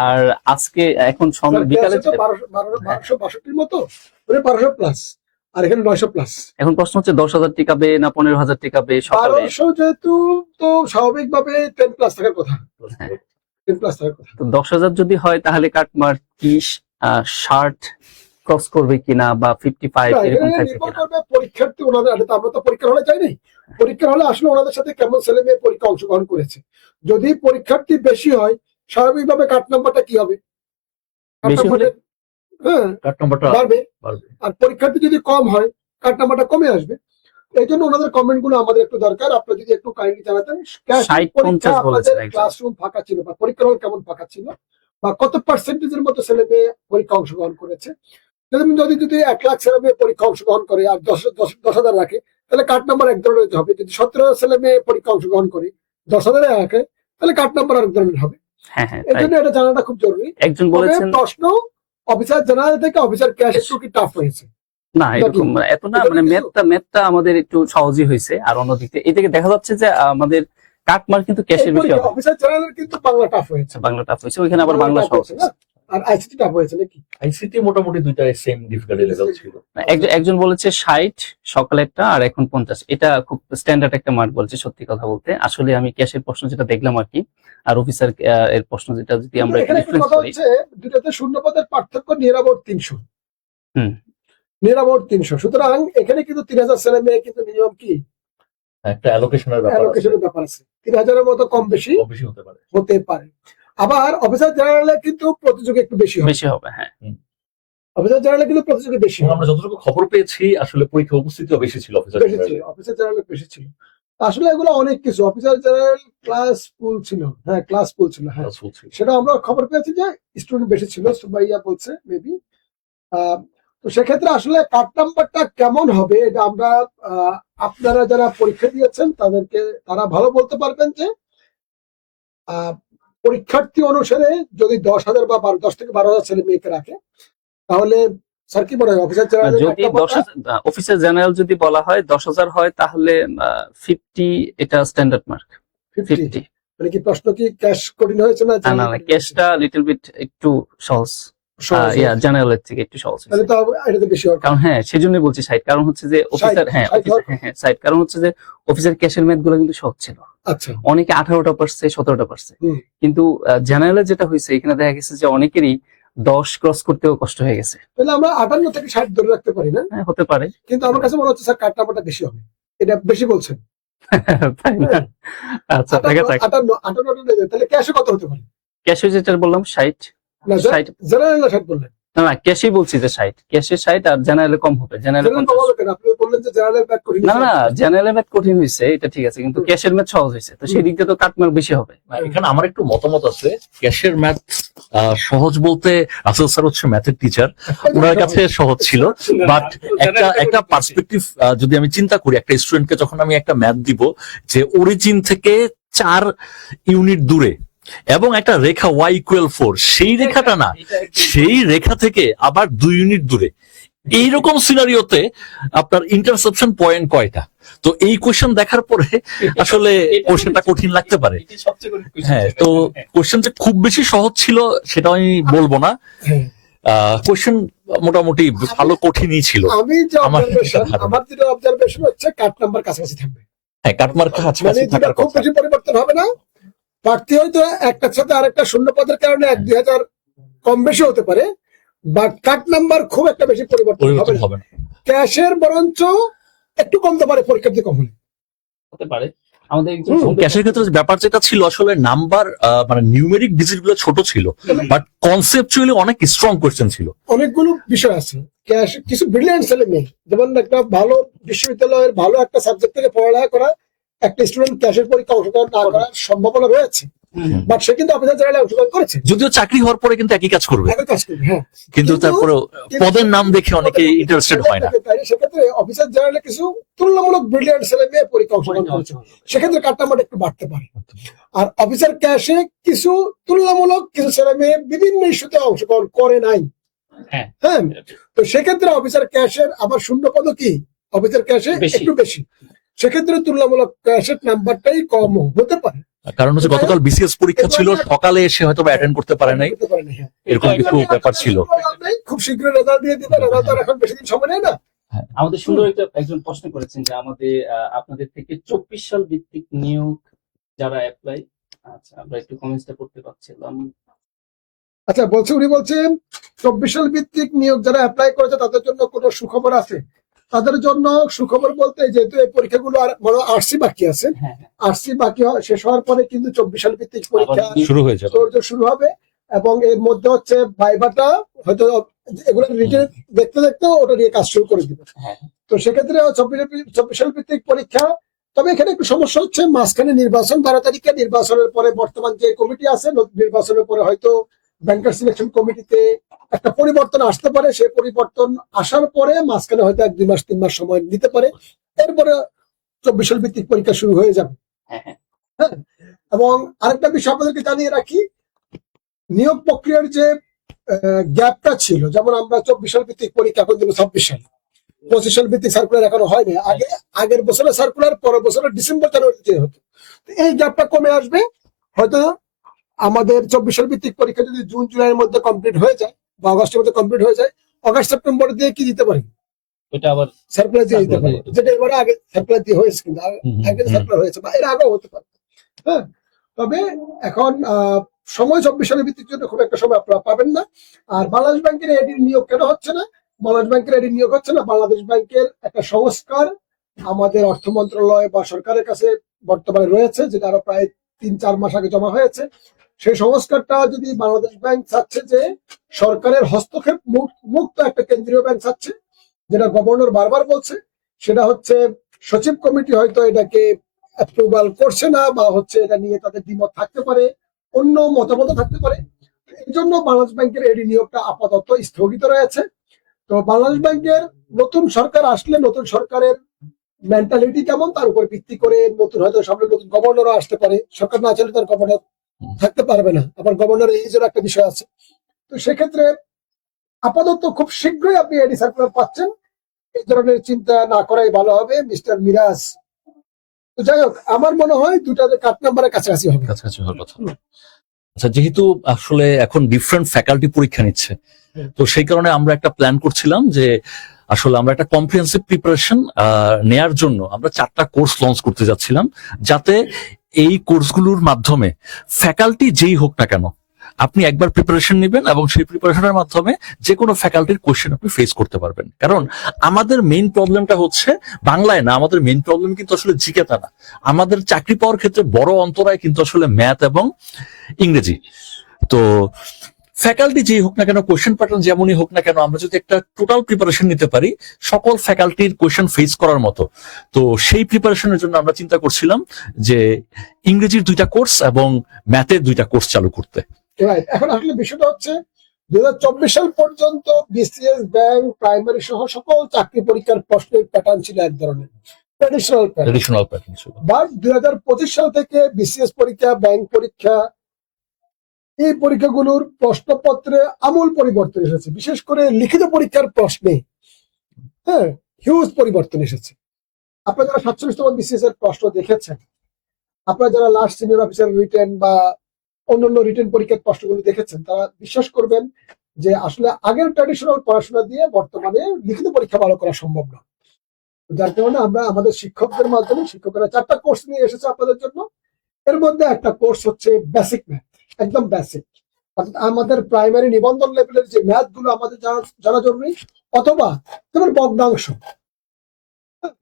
আর আজকে এখন বিকালে ক্যাশে তো 1262 মতো, মানে 1200 প্লাস, আর এখানে 900 প্লাস। এখন প্রশ্ন হচ্ছে 10,000 টিকাবে না 15,000 টিকাবে সকালে? 1200 যেহেতু, তো স্বাভাবিকভাবে 10 প্লাস থাকার কথা। হ্যাঁ। 10 প্লাস থাকার কথা। তো 10,000 যদি হয় তাহলে কাট মার্ক কি 60 ক্রস করবে কিনা বা 55 না, এরকম এখানে থাকবে নির্ভর কিনা? করবে পরীক্ষার্থী ওনাদের, এটা তো আমরা তো পরীক্ষার হলে যাই নাই। পরীক্ষার হলে আসলে ওনাদের সাথে কেমন ছেলে মেয়ে পরীক্ষা অংশগ্রহণ করেছে। যদি পরীক্ষার্থী বেশি হয় স্বাভাবিকভাবে কাট নাম্বারটা কি হবে? কাট বেশি হলে? নাম্বারটা, হ্যাঁ, কার্ড নাম্বারটা বাড়বে। বাড়বে। আর পরীক্ষার্থী যদি কম হয় কাট নাম্বারটা কমে আসবে। এই জন্য ওনাদের কমেন্ট গুলো আমাদের একটু দরকার। আপনারা যদি একটু কাইন্ডলি জানাতেন 60-50 বলেছেন একজন। ক্লাসরুম ফাঁকা ছিল বা পরীক্ষার হল কেমন ফাঁকা ছিল, বা কত পার্সেন্টেজের মতো ছেলে মেয়ে পরীক্ষা অংশগ্রহণ করেছে। যদি 1 লাখ ছেলে মেয়ে পরীক্ষা অংশগ্রহণ করে আর 10,000 রাখে, তাহলে কাট নাম্বার এক ধরনের হবে। যদি 17 ছেলে মেয়ে পরীক্ষা অংশগ্রহণ করে 10,000 রাখে, তাহলে কাট নাম্বার আরেক ধরনের হবে। হ্যাঁ হ্যাঁ, এই তাই। জন্য এটা জানাটা খুব জরুরি। একজন তবে বলেছেন প্রশ্ন অফিসার জেনারেল থেকে অফিসার ক্যাশ একটু কি টাফ হয়েছে? না এরকম এত না, মানে ম্যাথটা আমাদের একটু সহজই হয়েছে। আর অন্যদিকে এই থেকে দেখা যাচ্ছে যে আমাদের কাট মার্ক কিন্তু ক্যাশের বেশি হবে। অফিসার জেনারেল কিন্তু বাংলা টাফ হয়েছে, বাংলা টাফ হয়েছে, ওইখানে আবার বাংলা টাফ সহজ হয়েছে না? আর আইসিটি টাফ হয়েছে নাকি? আইসিটি মোটামুটি দুইটা সেম ডিফিকাল্টি লেভেল ছিল। একজন বলেছে 60 সকালে একটা আর এখন 50, এটা খুব স্ট্যান্ডার্ড একটা মার্ক বলছে। সত্যি কথা বলতে আসলে আমি ক্যাশের প্রশ্ন যেটা দেখলাম আর কি, আর অফিসার এর প্রশ্ন যেটা যদি আমরা এখানে একটা ডিফারেন্স কথা করি, হচ্ছে দুটাতে শূন্যপদের পার্থক্য নিরাবর 300। হুম। নিরাবর 300, সুতরাং এখানে কিন্তু 3000 ছেলে মেয়ে কিন্তু মিনিমাম কি একটা অ্যালোকেশনের ব্যাপার আছে, অ্যালোকেশনের ব্যাপার আছে। 3000 এর মতো কম বেশি কম বেশি হতে পারে। হতে পারে। আবার অফিসার জেনারেলে কিন্তু প্রতিযোগী একটু বেশি হবে। বেশি হবে। হ্যাঁ, অফিসার জেনারেলে কিন্তু প্রতিযোগী বেশি এবং হবে। আমরা যতটুকু খবর পেয়েছি আসলে পরীক্ষা উপস্থিতিও বেশি ছিল অফিসার বেশি ছিল, অফিসার জেনারেল বেশি ছিল। আসলে এগুলো অনেক কিছু। অফিসার জেনারেল ক্লাস ফুল ছিল, হ্যাঁ ক্লাস ফুল ছিল, হ্যাঁ সেটা আমরা খবর পেয়েছি যে স্টুডেন্ট বেশি ছিল, সুবাইয়া বলছে মেবি। তো সেক্ষেত্রে আসলে কাট নাম্বারটা কেমন হবে এটা আমরা আপনারা যারা পরীক্ষা দিয়েছেন তারা ভালো বলতে পারবেন যে পরীক্ষার্থী অনুসারে যদি 10,000 বা 10 থেকে 12,000 ছেলে মেয়েকে রাখে, তাহলে স্যার কি মনে হয় অফিসার জেনারেল যদি অফিসার জেনারেল যদি বলা হয় 10,000 হয় তাহলে 50 এটা স্ট্যান্ডার্ড মার্ক। 50 মানে কি প্রশ্ন কি ক্যাশ কঠিন হয়েছে না? না না, ক্যাশটা লিটল বিট একটু সহজ, জেনারেলের থেকে একটু সহজ হয়েছে। তাহলে তো এটাতে বেশি হবে। কারণ হ্যাঁ সেজন্যই বলছি 60, কারণ হচ্ছে যে অফিসার, হ্যাঁ 60, কারণ হচ্ছে যে অফিসার ক্যাশের ম্যাথ গুলো কিন্তু সহজ ছিল। আচ্ছা, অনেকে 18টা পারছে, 17টা পারছে, হুম। কিন্তু জেনারেলে যেটা হয়েছে এখানে দেখা গেছে যে অনেকেরই 10 ক্রস করতেও কষ্ট হয়ে গেছে। তাহলে আমরা 58 থেকে 60 ধরে রাখতে পারি না? হ্যাঁ হতে পারে, কিন্তু আমার কাছে মনে হচ্ছে স্যার কাট নাম্বারটা বেশি হবে। এটা বেশি বলছেন? তাই না? আচ্ছা দেখা যাক। 58 তাহলে ক্যাশে কত হতে পারে? ক্যাশে যেটা বললাম 60 না 60 জেনারেল না 60 বললেন, না ক্যাশেই বলছি যে 60, ক্যাশে 60 আর জেনারেলে কম হবে, জেনারেলে জেনারেল 50। কমালো কেন? আপনি বললেন যে জেনারেল ব্যাক করি না জেনারেল ম্যাথ কঠিন হয়েছে এটা ঠিক আছে, কিন্তু ক্যাশের ম্যাথ সহজ হয়েছে, তো সেই দিক দিয়ে তো কাটমার্ক বেশি হবে। না, এখানে আমার একটু মতামত আছে। ক্যাশের ম্যাথ সহজ বলতে রাসেল স্যার হচ্ছে ম্যাথের টিচার, ওনার কাছে সহজ ছিল। বাট একটা পার্সপেক্টিভ যদি আমি চিন্তা করি, একটা স্টুডেন্টকে যখন আমি একটা ম্যাথ দিব যে অরিজিন থেকে 4 ইউনিট দূরে এবং একটা রেখা y ইকুয়াল 4, সেই রেখাটা না, সেই রেখা থেকে আবার 2 ইউনিট দূরে, এইরকম সিনারিওতে আপনার ইন্টারসেপশন পয়েন্ট কয়টা? তো এই কোশ্চেন দেখার পরে আসলে কোশ্চেনটা কঠিন লাগতে পারে। হ্যাঁ, তো কোশ্চেন যে খুব বেশি সহজ ছিল সেটা আমি বলবো না, কোশ্চেন মোটামুটি ভালো কঠিনই ছিল। আমি যে আমার অবজারভেশন, ধারণা। আমার যেটা অবজারভেশন হচ্ছে কাট নাম্বার কাছাকাছি থাকবে, হ্যাঁ, কাটমার্ক মানে কাছাকাছি যেটা থাকার খুব কথা। বেশি পরিবর্তন হবে না। প্রার্থী হয়তো একটার সাথে আরেকটা শূন্য পদের কারণে 1-2 হাজার কম বেশি হতে পারে, বাট কাট নাম্বার খুব একটা বেশি পরিবর্তন হবে পরিবর্তন না। হবে না। ক্যাশের বরঞ্চ একটু কমতে পারে পরীক্ষার্থী কম হলে। হতে পারে আমাদের একজন এবং ক্যাশের ক্ষেত্রে ব্যাপার যেটা ছিল আসলে নাম্বার মানে নিউমেরিক ডিজিট গুলো ছোট ছিল, বাট কনসেপচুয়ালি অনেক স্ট্রং কোশ্চেন ছিল। অনেকগুলো বিষয় আছে। ক্যাশ কিছু ব্রিলিয়ান্ট ছেলে মেয়ে, যেমন একটা ভালো বিশ্ববিদ্যালয়ের ভালো একটা সাবজেক্ট থেকে পড়ালেখা করা একটা স্টুডেন্ট ক্যাশের পরীক্ষা অংশগ্রহণ না করার সম্ভাবনা রয়েছে, বাট সে কিন্তু অফিসার জেনারেলে অংশগ্রহণ করেছে, যদিও চাকরি হওয়ার পরে কিন্তু একই কাজ করবে, একই কাজ করবে। হ্যাঁ, কিন্তু তারপরে পদের নাম দেখে অনেকে ইন্টারেস্টেড হয় না। সেক্ষেত্রে অফিসার জেনারেলে কিছু তুলনামূলক ব্রিলিয়ান্ট ছেলে মেয়ে পরীক্ষা অংশগ্রহণ করেছে, সেক্ষেত্রে কাট নাম্বারটা একটু বাড়তে পারে। আর অফিসার ক্যাশে কিছু তুলনামূলক কিছু ছেলে মেয়ে বিভিন্ন ইস্যুতে অংশগ্রহণ করে নাই। হ্যাঁ। হ্যাঁ, তো সেক্ষেত্রে অফিসার ক্যাশের আবার শূন্য পদ কি অফিসার ক্যাশে বেশি। একটু বেশি, সেক্ষেত্রে তুলনামূলক ক্যাশের নাম্বারটাই কম হতে পারে। কারণ হচ্ছে গতকাল বিসিএস পরীক্ষা ছিল, সকালে এসে হয়তো অ্যাটেন্ড করতে পারে নাই, করতে পারে না, হ্যাঁ। এরকম কিছু ব্যাপার ছিল। খুব শীঘ্রই রেজাল্ট দিয়ে দিবে, রেজাল্ট আর এখন বেশি দিন সময় নেই না। আমাদের সুন্দর একজন প্রশ্ন করেছেন যে আমাদের আপনাদের থেকে 24 সাল ভিত্তিক নিয়োগ যারা অ্যাপ্লাই, আচ্ছা আমরা একটু কমেন্টসটা করতে পারছিলাম। আচ্ছা, বলছে উনি বলছেন 24 সাল ভিত্তিক নিয়োগ যারা অ্যাপ্লাই করেছে তাদের জন্য কোনো সুখবর আছে? তাদের জন্য সুখবর বলতে যেহেতু এই পরীক্ষাগুলো আর বড় আরসি বাকি আছে, হ্যাঁ আরসি বাকি শেষ হওয়ার পরে কিন্তু 24 সাল ভিত্তিক পরীক্ষা শুরু হয়ে যাবে। তোড়জোড় শুরু হবে, এবং এর মধ্যে হচ্ছে ভাইভাটা হয়তো এগুলো রিটেন দেখতে দেখতে ওটা নিয়ে কাজ শুরু করে দিবে। হ্যাঁ। তো সেক্ষেত্রে 24 সাল ভিত্তিক পরীক্ষা। তবে এখানে একটু সমস্যা হচ্ছে মাঝখানে নির্বাচন, 12 তারিখে নির্বাচনের পরে বর্তমান যে কমিটি আছে, নির্বাচনের পরে হয়তো ব্যাংকার সিলেকশন কমিটিতে একটা পরিবর্তন আসতে পারে। সেই পরিবর্তন আসার পরে মাঝখানে হয়তো 1-2 মাস 3 মাস সময় নিতে পারে, এরপরে 24 সাল ভিত্তিক পরীক্ষা শুরু হয়ে যাবে। হ্যাঁ, এবং আরেকটা বিষয় আপনাদেরকে জানিয়ে রাখি, নিয়োগ প্রক্রিয়ার যে গ্যাপটা ছিল, যেমন আমরা 24 সাল ভিত্তিক পরীক্ষা এখন দেবো 26 সাল, 25 সাল ভিত্তিক সার্কুলার এখনো হয়নি, আগের বছরের সার্কুলার পরের বছরের ডিসেম্বর জানুয়ারিতে হতো। এই গ্যাপটা কমে আসবে, হয়তো আমাদের 24 সাল ভিত্তিক পরীক্ষা যদি জুন জুলাইয়ের মধ্যে কমপ্লিট হয়ে যায় বা আগস্টের মধ্যে কমপ্লিট হয়ে যায়, আগস্ট সেপ্টেম্বর দিয়ে কি দিতে পারি, ওটা আবার সার্কুলার দিয়ে দিতে পারি, যেটা এবারে আগে সার্কুলার দিয়ে হয়েছে, কিন্তু আগে সার্কুলার হয়েছে বা এর আগেও হতে পারে। হ্যাঁ, তবে এখন সময় 24 সালের ভিত্তির জন্য খুব একটা সময় আপনারা পাবেন না। আর বাংলাদেশ ব্যাংকের এডির নিয়োগ কেন হচ্ছে না? বাংলাদেশ ব্যাংকের এডির নিয়োগ হচ্ছে না, বাংলাদেশ ব্যাংকের একটা সংস্কার আমাদের অর্থ মন্ত্রণালয় বা সরকারের কাছে বর্তমানে রয়েছে, যেটা আরো প্রায় 3-4 মাস আগে জমা হয়েছে। সেই সংস্কারটা যদি বাংলাদেশ ব্যাংক চাচ্ছে যে সরকারের হস্তক্ষেপ মুক্ত একটা কেন্দ্রীয় ব্যাংক চাচ্ছে, যেটা গভর্নর বারবার বলছে, সেটা হচ্ছে সচিব কমিটি হয়তো এটাকে অ্যাপ্রুভাল করছে না, বা হচ্ছে এটা নিয়ে তাদের দ্বিমত থাকতে পারে, অন্য মতামত থাকতে পারে। এই জন্য বাংলাদেশ ব্যাংকের এডি নিয়োগটা আপাতত স্থগিত রয়েছে। তো বাংলাদেশ ব্যাংকের নতুন সরকার আসলে নতুন সরকারের মেন্টালিটি কেমন তার উপর ভিত্তি করে নতুন হয়তো সামনে নতুন গভর্নরও আসতে পারে, সরকার না চাইলে তার গভর্নর থাকতে পারবে না, আবার গভর্নর এইজের একটা বিষয় আছে। তো সেক্ষেত্রে আপাতত খুব শীঘ্রই আপনি এডি সার্কুলার পাচ্ছেন, এই ধরনের চিন্তা না করাই ভালো হবে মিস্টার মিরাজ। তো যাই হোক, আমার মনে হয় দুটা কাট নাম্বারের কাছাকাছি হবে। কাছাকাছি হওয়ার কথা। আচ্ছা, যেহেতু আসলে এখন ডিফারেন্ট ফ্যাকাল্টি পরীক্ষা নিচ্ছে, তো সেই কারণে আমরা একটা প্ল্যান করছিলাম যে আসলে আমরা একটা কম্প্রিহেন্সিভ প্রিপারেশন নেয়ার জন্য আমরা 4টা কোর্স লঞ্চ করতে যাচ্ছিলাম, যাতে এই কোর্সগুলোর মাধ্যমে ফ্যাকাল্টি যেই হোক না কেন আপনি একবার প্রিপারেশন নেবেন এবং সেই প্রিপারেশনের মাধ্যমে যে কোনো ফ্যাকাল্টির কোশ্চেন আপনি ফেস করতে পারবেন। কারণ আমাদের মেইন প্রবলেমটা হচ্ছে বাংলায় না, আমাদের মেইন প্রবলেম কিন্তু আসলে জিকেটা না, আমাদের চাকরি পাওয়ার ক্ষেত্রে বড় অন্তরায় কিন্তু আসলে ম্যাথ এবং ইংরেজি। তো ফ্যাকাল্টি যেই হোক না কেন, কোয়েশ্চেন প্যাটার্ন যেমনই হোক না কেন, আমরা যদি একটা টোটাল প্রিপারেশন নিতে পারি সকল ফ্যাকাল্টির কোয়েশ্চেন ফেস করার মতো, তো সেই প্রিপারেশনের জন্য আমরা চিন্তা করছিলাম যে ইংরেজির 2টা কোর্স এবং ম্যাথের 2টা কোর্স চালু করতে। রাইট। এখন আসলে বিষয়টা হচ্ছে 2024 সাল পর্যন্ত বিসিএস, ব্যাংক, প্রাইমারি সহ সকল চাকরি পরীক্ষার প্রশ্নের প্যাটার্ন ছিল এক ধরনের ট্রেডিশনাল প্যাটার্ন। ট্রেডিশনাল প্যাটার্ন ছিল। বাট 2025 সাল থেকে বিসিএস পরীক্ষা, ব্যাংক পরীক্ষা, এই পরীক্ষাগুলোর প্রশ্নপত্রে আমূল পরিবর্তন এসেছে। বিশেষ করে লিখিত পরীক্ষার প্রশ্নে হ্যাঁ হিউজ পরিবর্তন এসেছে। আপনারা যারা 47তম বিসিএস এর প্রশ্ন দেখেছেন, আপনারা যারা লাস্ট সিনিয়র অফিসার রিটেন বা অন্যান্য রিটেন পরীক্ষার প্রশ্নগুলো দেখেছেন, তারা বিশ্বাস করবেন যে আসলে আগের ট্র্যাডিশনাল পড়াশোনা দিয়ে বর্তমানে লিখিত পরীক্ষা ভালো করা সম্ভব না। যার কারণে আমরা আমাদের শিক্ষকদের মাধ্যমে, শিক্ষকরা 4টা কোর্স নিয়ে এসেছে আপনাদের জন্য। এর মধ্যে একটা কোর্স হচ্ছে বেসিক ম্যাথ, একদম বেসিক। আমাদের প্রাইমারি নিবন্ধন লেভেলের যে ম্যাথ গুলো আমাদের জানা জরুরি, অথবা যেমন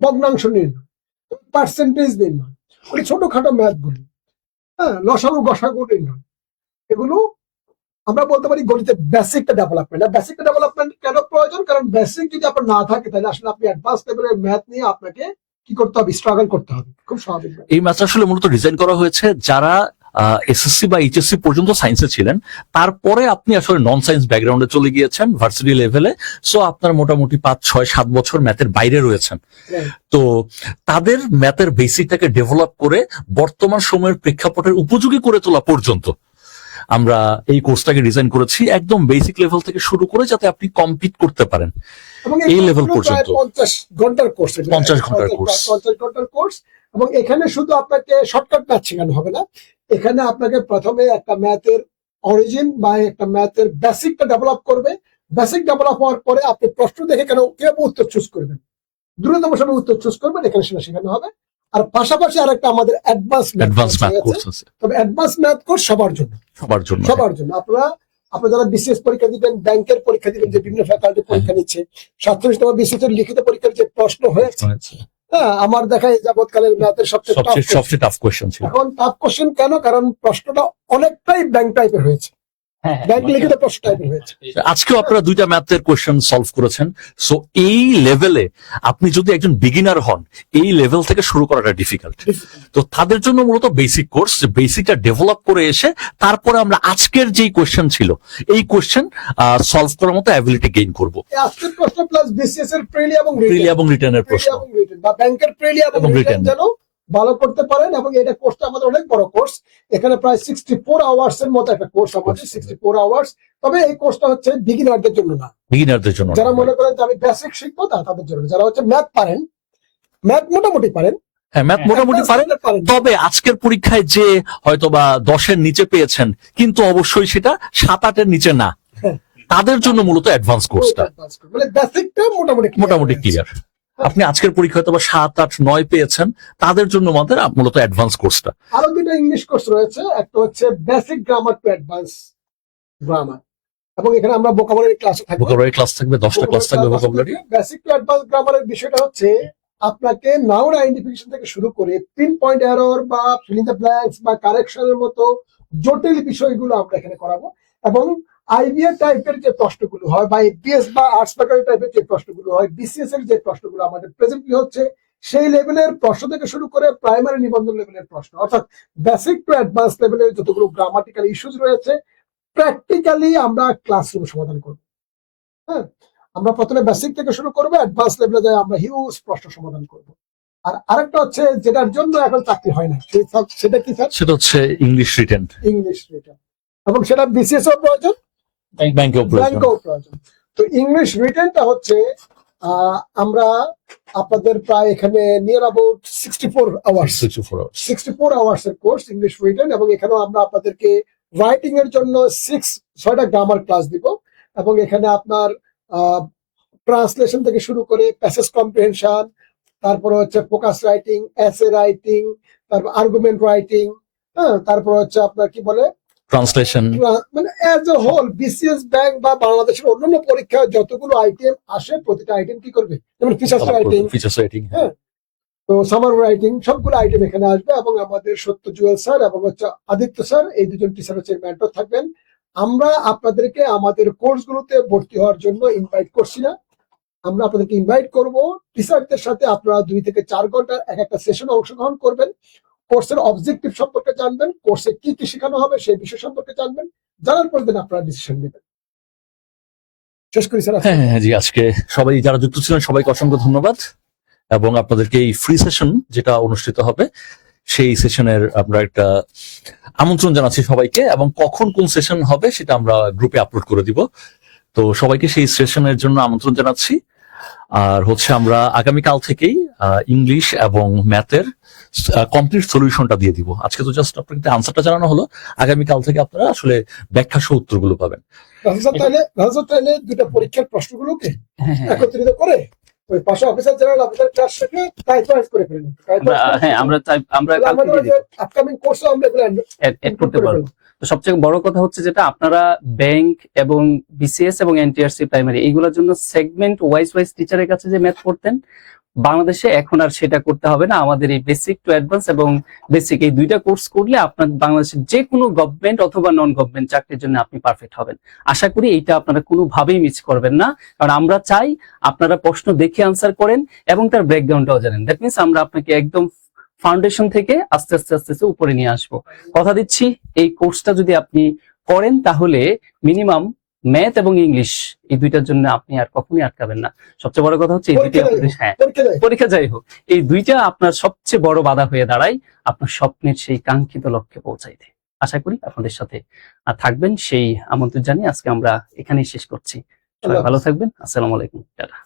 ভগ্নাংশ নির্ণয়, পার্সেন্টেজ নির্ণয়, ওই ছোটখাটো ম্যাথ গুলো, হ্যাঁ লসাগু গসাগু নির্ণয়, এগুলো আমরা বলতে পারি গণিতের বেসিকটা ডেভেলপমেন্ট। আর বেসিকটা ডেভেলপমেন্ট কেন প্রয়োজন? কারণ বেসিক যদি আপনার না থাকে তাহলে আসলে আপনি অ্যাডভান্স লেভেলের ম্যাথ নিয়ে আপনাকে কি করতে হবে? স্ট্রাগল করতে হবে। খুব স্বাভাবিক। এই ম্যাথ আসলে মূলত ডিজাইন করা হয়েছে যারা এসএসসি বা এইচএসসি পর্যন্ত সায়েন্সে ছিলেন, তারপরে আপনি আসলে নন সায়েন্স ব্যাকগ্রাউন্ডে চলে গিয়েছেন ভার্সিটি লেভেলে, সো আপনার মোটামুটি 5, 6, 7 বছর ম্যাথের বাইরে রয়েছেন। তো তাদের ম্যাথের বেসিকটাকে ডেভেলপ করে বর্তমান সময়ের প্রেক্ষাপটের উপযোগী করে তোলা পর্যন্ত আমরা এই কোর্সটাকে ডিজাইন করেছি, একদম বেসিক লেভেল থেকে শুরু করে যাতে আপনি কমপ্লিট করতে পারেন এবং এই লেভেল পর্যন্ত। 50 ঘন্টার কোর্স, 50 ঘন্টার কোর্স। 50 ঘন্টার কোর্স। এবং এখানে শুধু আপনাকে শর্টকাট ম্যাথ শেখানো হবে না, এখানে আপনাকে প্রথমে একটা ম্যাথের অরিজিন বা একটা ম্যাথের বেসিকটা ডেভেলপ করবে। বেসিক ডেভেলপ হওয়ার পরে আপনি প্রশ্ন দেখে কিভাবে উত্তর চুজ করবেন, দ্রুততম সময় উত্তর চুজ করবেন, এখানে সেটা শেখানো হবে। আর পাশাপাশি আরেকটা আমাদের অ্যাডভান্স ম্যাথ কোর্স আছে। তবে অ্যাডভান্স ম্যাথ কোর্স সবার জন্য। আপনারা যারা বিসিএস পরীক্ষা দিবেন, ব্যাংকের পরীক্ষা দিবেন, যে বিভিন্ন ফ্যাকাল্টি পরীক্ষা নিচ্ছে, 47তম বিসিএস এর লিখিত পরীক্ষার যে প্রশ্ন হয়েছে, হ্যাঁ আমার দেখা এই যাবৎকালের ম্যাথের সবচেয়ে টাফ কোশ্চেন ছিল। এখন টাফ কোশ্চেন কেন? কারণ প্রশ্নটা অনেকটাই ব্যাংক টাইপের হয়েছে, ব্যাংক লিখিত প্রশ্ন টাইপের হয়েছে। আজকেও আপনারা 2টা ম্যাথের কোশ্চেন সলভ করেছেন, সো এই লেভেলে আপনি যদি একজন বিগিনার হন, এই লেভেল থেকে শুরু করাটা ডিফিকাল্ট। তো তাদের জন্য মূলত বেসিক কোর্স, বেসিকটা ডেভেলপ করে এসে তারপরে আমরা আজকের যেই কোশ্চেন ছিল এই কোশ্চেন সলভ করার মতো অ্যাবিলিটি গেইন করব। আজকের প্রশ্ন প্লাস বিসিএস এর প্রিলি এবং রিটার্নের প্রশ্ন বা ব্যাংকের প্রিলি এবং রিটার্ন যেন ভালো করতে পারেন। এবং এটা কোর্সটা আমাদের অনেক বড় কোর্স, এখানে প্রায় 64 আওয়ার্স এর মতো একটা কোর্স আমাদের, 64 আওয়ার্স। তবে এই কোর্সটা হচ্ছে বিগিনারদের জন্য না, বিগিনারদের জন্য। যারা মনে করেন যে আমি বেসিক শিখবো তাদের জন্য, যারা হচ্ছে ম্যাথ পারেন, ম্যাথ মোটামুটি পারেন, হ্যাঁ ম্যাথ মোটামুটি পারেন, তবে আজকের পরীক্ষায় যে হয়তোবা 10-এর নিচে পেয়েছেন কিন্তু অবশ্যই সেটা 7-8-এর নিচে না, তাদের জন্য মূলত অ্যাডভান্স কোর্সটা। মানে বেসিকটা মোটামুটি ক্লিয়ার। আপনি আজকের পরীক্ষায় হয়তো 7, 8, 9 পেয়েছেন, তাদের জন্য আমাদের মূলত অ্যাডভান্স কোর্সটা। আরো 2টা ইংলিশ কোর্স রয়েছে, একটা হচ্ছে basic grammar to advance grammar, এবং এখানে আমরা ভোকাবুলারি ক্লাস থাকবে, ভোকাবুলারি ক্লাস থাকবে, 10টা ক্লাস থাকবে ভোকাবুলারি। বেসিক টু অ্যাডভান্স গ্রামারের বিষয়টা হচ্ছে আপনাকে নাউন আইডেন্টিফিকেশন থেকে শুরু করে পিন পয়েন্ট এরর বা ফিল ইন দ্য ব্ল্যাঙ্কস বা কারেকশনের মতো জটিল বিষয়গুলো আমরা এখানে করাবো। এবং আইবিএ টাইপের যে প্রশ্নগুলো হয় বা এপিএস বা আর্টস ফ্যাকাল্টি টাইপের যে প্রশ্নগুলো হয়, বিসিএস এর যে প্রশ্নগুলো আমাদের প্রেজেন্টলি হচ্ছে, সেই লেভেলের প্রশ্ন থেকে শুরু করে প্রাইমারি নিবন্ধন লেভেলের প্রশ্ন, অর্থাৎ বেসিক টু অ্যাডভান্স লেভেলের যতগুলো গ্রামাটিক্যাল ইস্যুজ রয়েছে প্র্যাকটিক্যালি আমরা ক্লাসরুম সমাধান করব। হ্যাঁ, আমরা প্রথমে বেসিক থেকে শুরু করবো, অ্যাডভান্স লেভেলে যাই আমরা হিউজ প্রশ্ন সমাধান করব। আর আরেকটা হচ্ছে যেটার জন্য এখন চাকরি হয় না, সেটা কি স্যার? সেটা হচ্ছে ইংলিশ রিটেন, এবং সেটা বিসিএস ও প্রয়োজন, ব্যাংকেও প্রয়োজন। তো ইংলিশ রিটেনটা হচ্ছে আমরা আপনাদের প্রায় এখানে নিয়ার অ্যাবাউট 64 আওয়ার্স এর কোর্স ইংলিশ রিটেন। এবং এখানেও আমরা আপনাদেরকে রাইটিং এর জন্য 6-6টা গ্রামার ক্লাস দিব, এবং এখানে আপনার ট্রান্সলেশন থেকে শুরু করে প্যাসেজ কম্প্রিহেনশন, তারপরে হচ্ছে ফোকাস রাইটিং, এসে রাইটিং, তারপর আর্গুমেন্ট রাইটিং, হ্যাঁ, তারপর হচ্ছে আপনার কি বলে ট্রান্সলেশন, মানে as a whole BCS bank বা বাংলাদেশের অন্যান্য পরীক্ষায় যতগুলো আইটেম আসে প্রতিটা আইটেম কি করবে, যেমন ফিচার্স রাইটিং, হ্যাঁ, তো সামার রাইটিং, সবগুলো আইটেম এখানে আসবে। এবং আমাদের সত্য জুয়েল স্যার এবং হচ্ছে আদিত্য স্যার, এই দুজন টিচার হচ্ছে মেন্টর থাকবেন। আমরা আপনাদেরকে আমাদের কোর্সগুলোতে ভর্তি হওয়ার জন্য ইনভাইট করছি না, আমরা আপনাদেরকে ইনভাইট করব টিচারদের সাথে আপনারা 2 থেকে 4 ঘন্টা এক একটা সেশনে অংশগ্রহণ করবেন, কোর্সের অবজেক্টিভ সম্পর্কে জানবেন, কোর্সে কি কি শেখানো হবে সেই বিষয় সম্পর্কে জানবেন, জানার পর দিন আপনারা ডিসিশন নেবেন। শেষ করি স্যার। হ্যাঁ হ্যাঁ জি, আজকে সবাই যারা যুক্ত ছিলেন সবাইকে অসংখ্য ধন্যবাদ, এবং আপনাদেরকে এই ফ্রি সেশন যেটা অনুষ্ঠিত হবে সেই সেশনের আমরা একটা আমন্ত্রণ জানাচ্ছি সবাইকে, এবং কখন কোন সেশন হবে সেটা আমরা গ্রুপে আপলোড করে দিব। তো সবাইকে সেই সেশনের জন্য আমন্ত্রণ জানাচ্ছি। আর হচ্ছে আমরা আগামীকাল থেকেই ইংলিশ এবং ম্যাথের কমপ্লিট সলিউশনটা দিয়ে দিব। আজকে তো জাস্ট আপনাকে আনসারটা জানানো হলো, আগামীকাল থেকে আপনারা আসলে ব্যাখ্যা সহ উত্তরগুলো পাবেন। রাজা তাহলে 2টা পরীক্ষার প্রশ্নগুলোকে হ্যাঁ হ্যাঁ একত্রিত করে ওই পাশে অফিসার জেনারেল অফিসার ক্লাস থেকে টাইপরাইজ করে ফেলেন। হ্যাঁ আমরা কালকে আমাদের দিয়ে দিব, আপকামিং কোর্সে আমরা এগুলো অ্যাড করতে পারবো। তো সবচেয়ে বড় কথা হচ্ছে যেটা আপনারা ব্যাংক এবং বিসিএস এবং এনটিআরসি প্রাইমারি এইগুলোর জন্য সেগমেন্ট ওয়াইজ টিচারের কাছে যে ম্যাথ পড়তেন বাংলাদেশে, এখন আর সেটা করতে হবে না। আমাদের এই বেসিক টু অ্যাডভান্স এবং বেসিক এই 2টা কোর্স করলে আপনার বাংলাদেশের যে কোনো গভর্নমেন্ট অথবা নন গভর্নমেন্ট চাকরির জন্য আপনি পারফেক্ট হবেন। আশা করি এইটা আপনারা কোনোভাবেই মিস করবেন না, কারণ আমরা চাই আপনারা প্রশ্ন দেখে আনসার করেন এবং তার ব্রেকডাউনটাও জানেন। দ্যাট মিনস আমরা আপনাকে একদম ফাউন্ডেশন থেকে আস্তে আস্তে আস্তে আস্তে উপরে নিয়ে আসবো। কথা দিচ্ছি এই কোর্সটা যদি আপনি করেন তাহলে মিনিমাম ম্যাথ এবং ইংলিশ এই 2টার জন্য আপনি আর কখনোই আটকাবেন না। সবচেয়ে বড় কথা হচ্ছে এই 2টা হ্যাঁ পরীক্ষা যাই হোক, এই 2টা আপনার সবচেয়ে বড় বাধা হয়ে দাঁড়ায় আপনার স্বপ্নের সেই কাঙ্ক্ষিত লক্ষ্যে পৌঁছাইতে। আশা করি আপনাদের সাথে থাকবেন সেই আমন্ত্রণ জানিয়ে আজকে আমরা এখানেই শেষ করছি। সবাই ভালো থাকবেন। আসসালামু আলাইকুম, টাটা।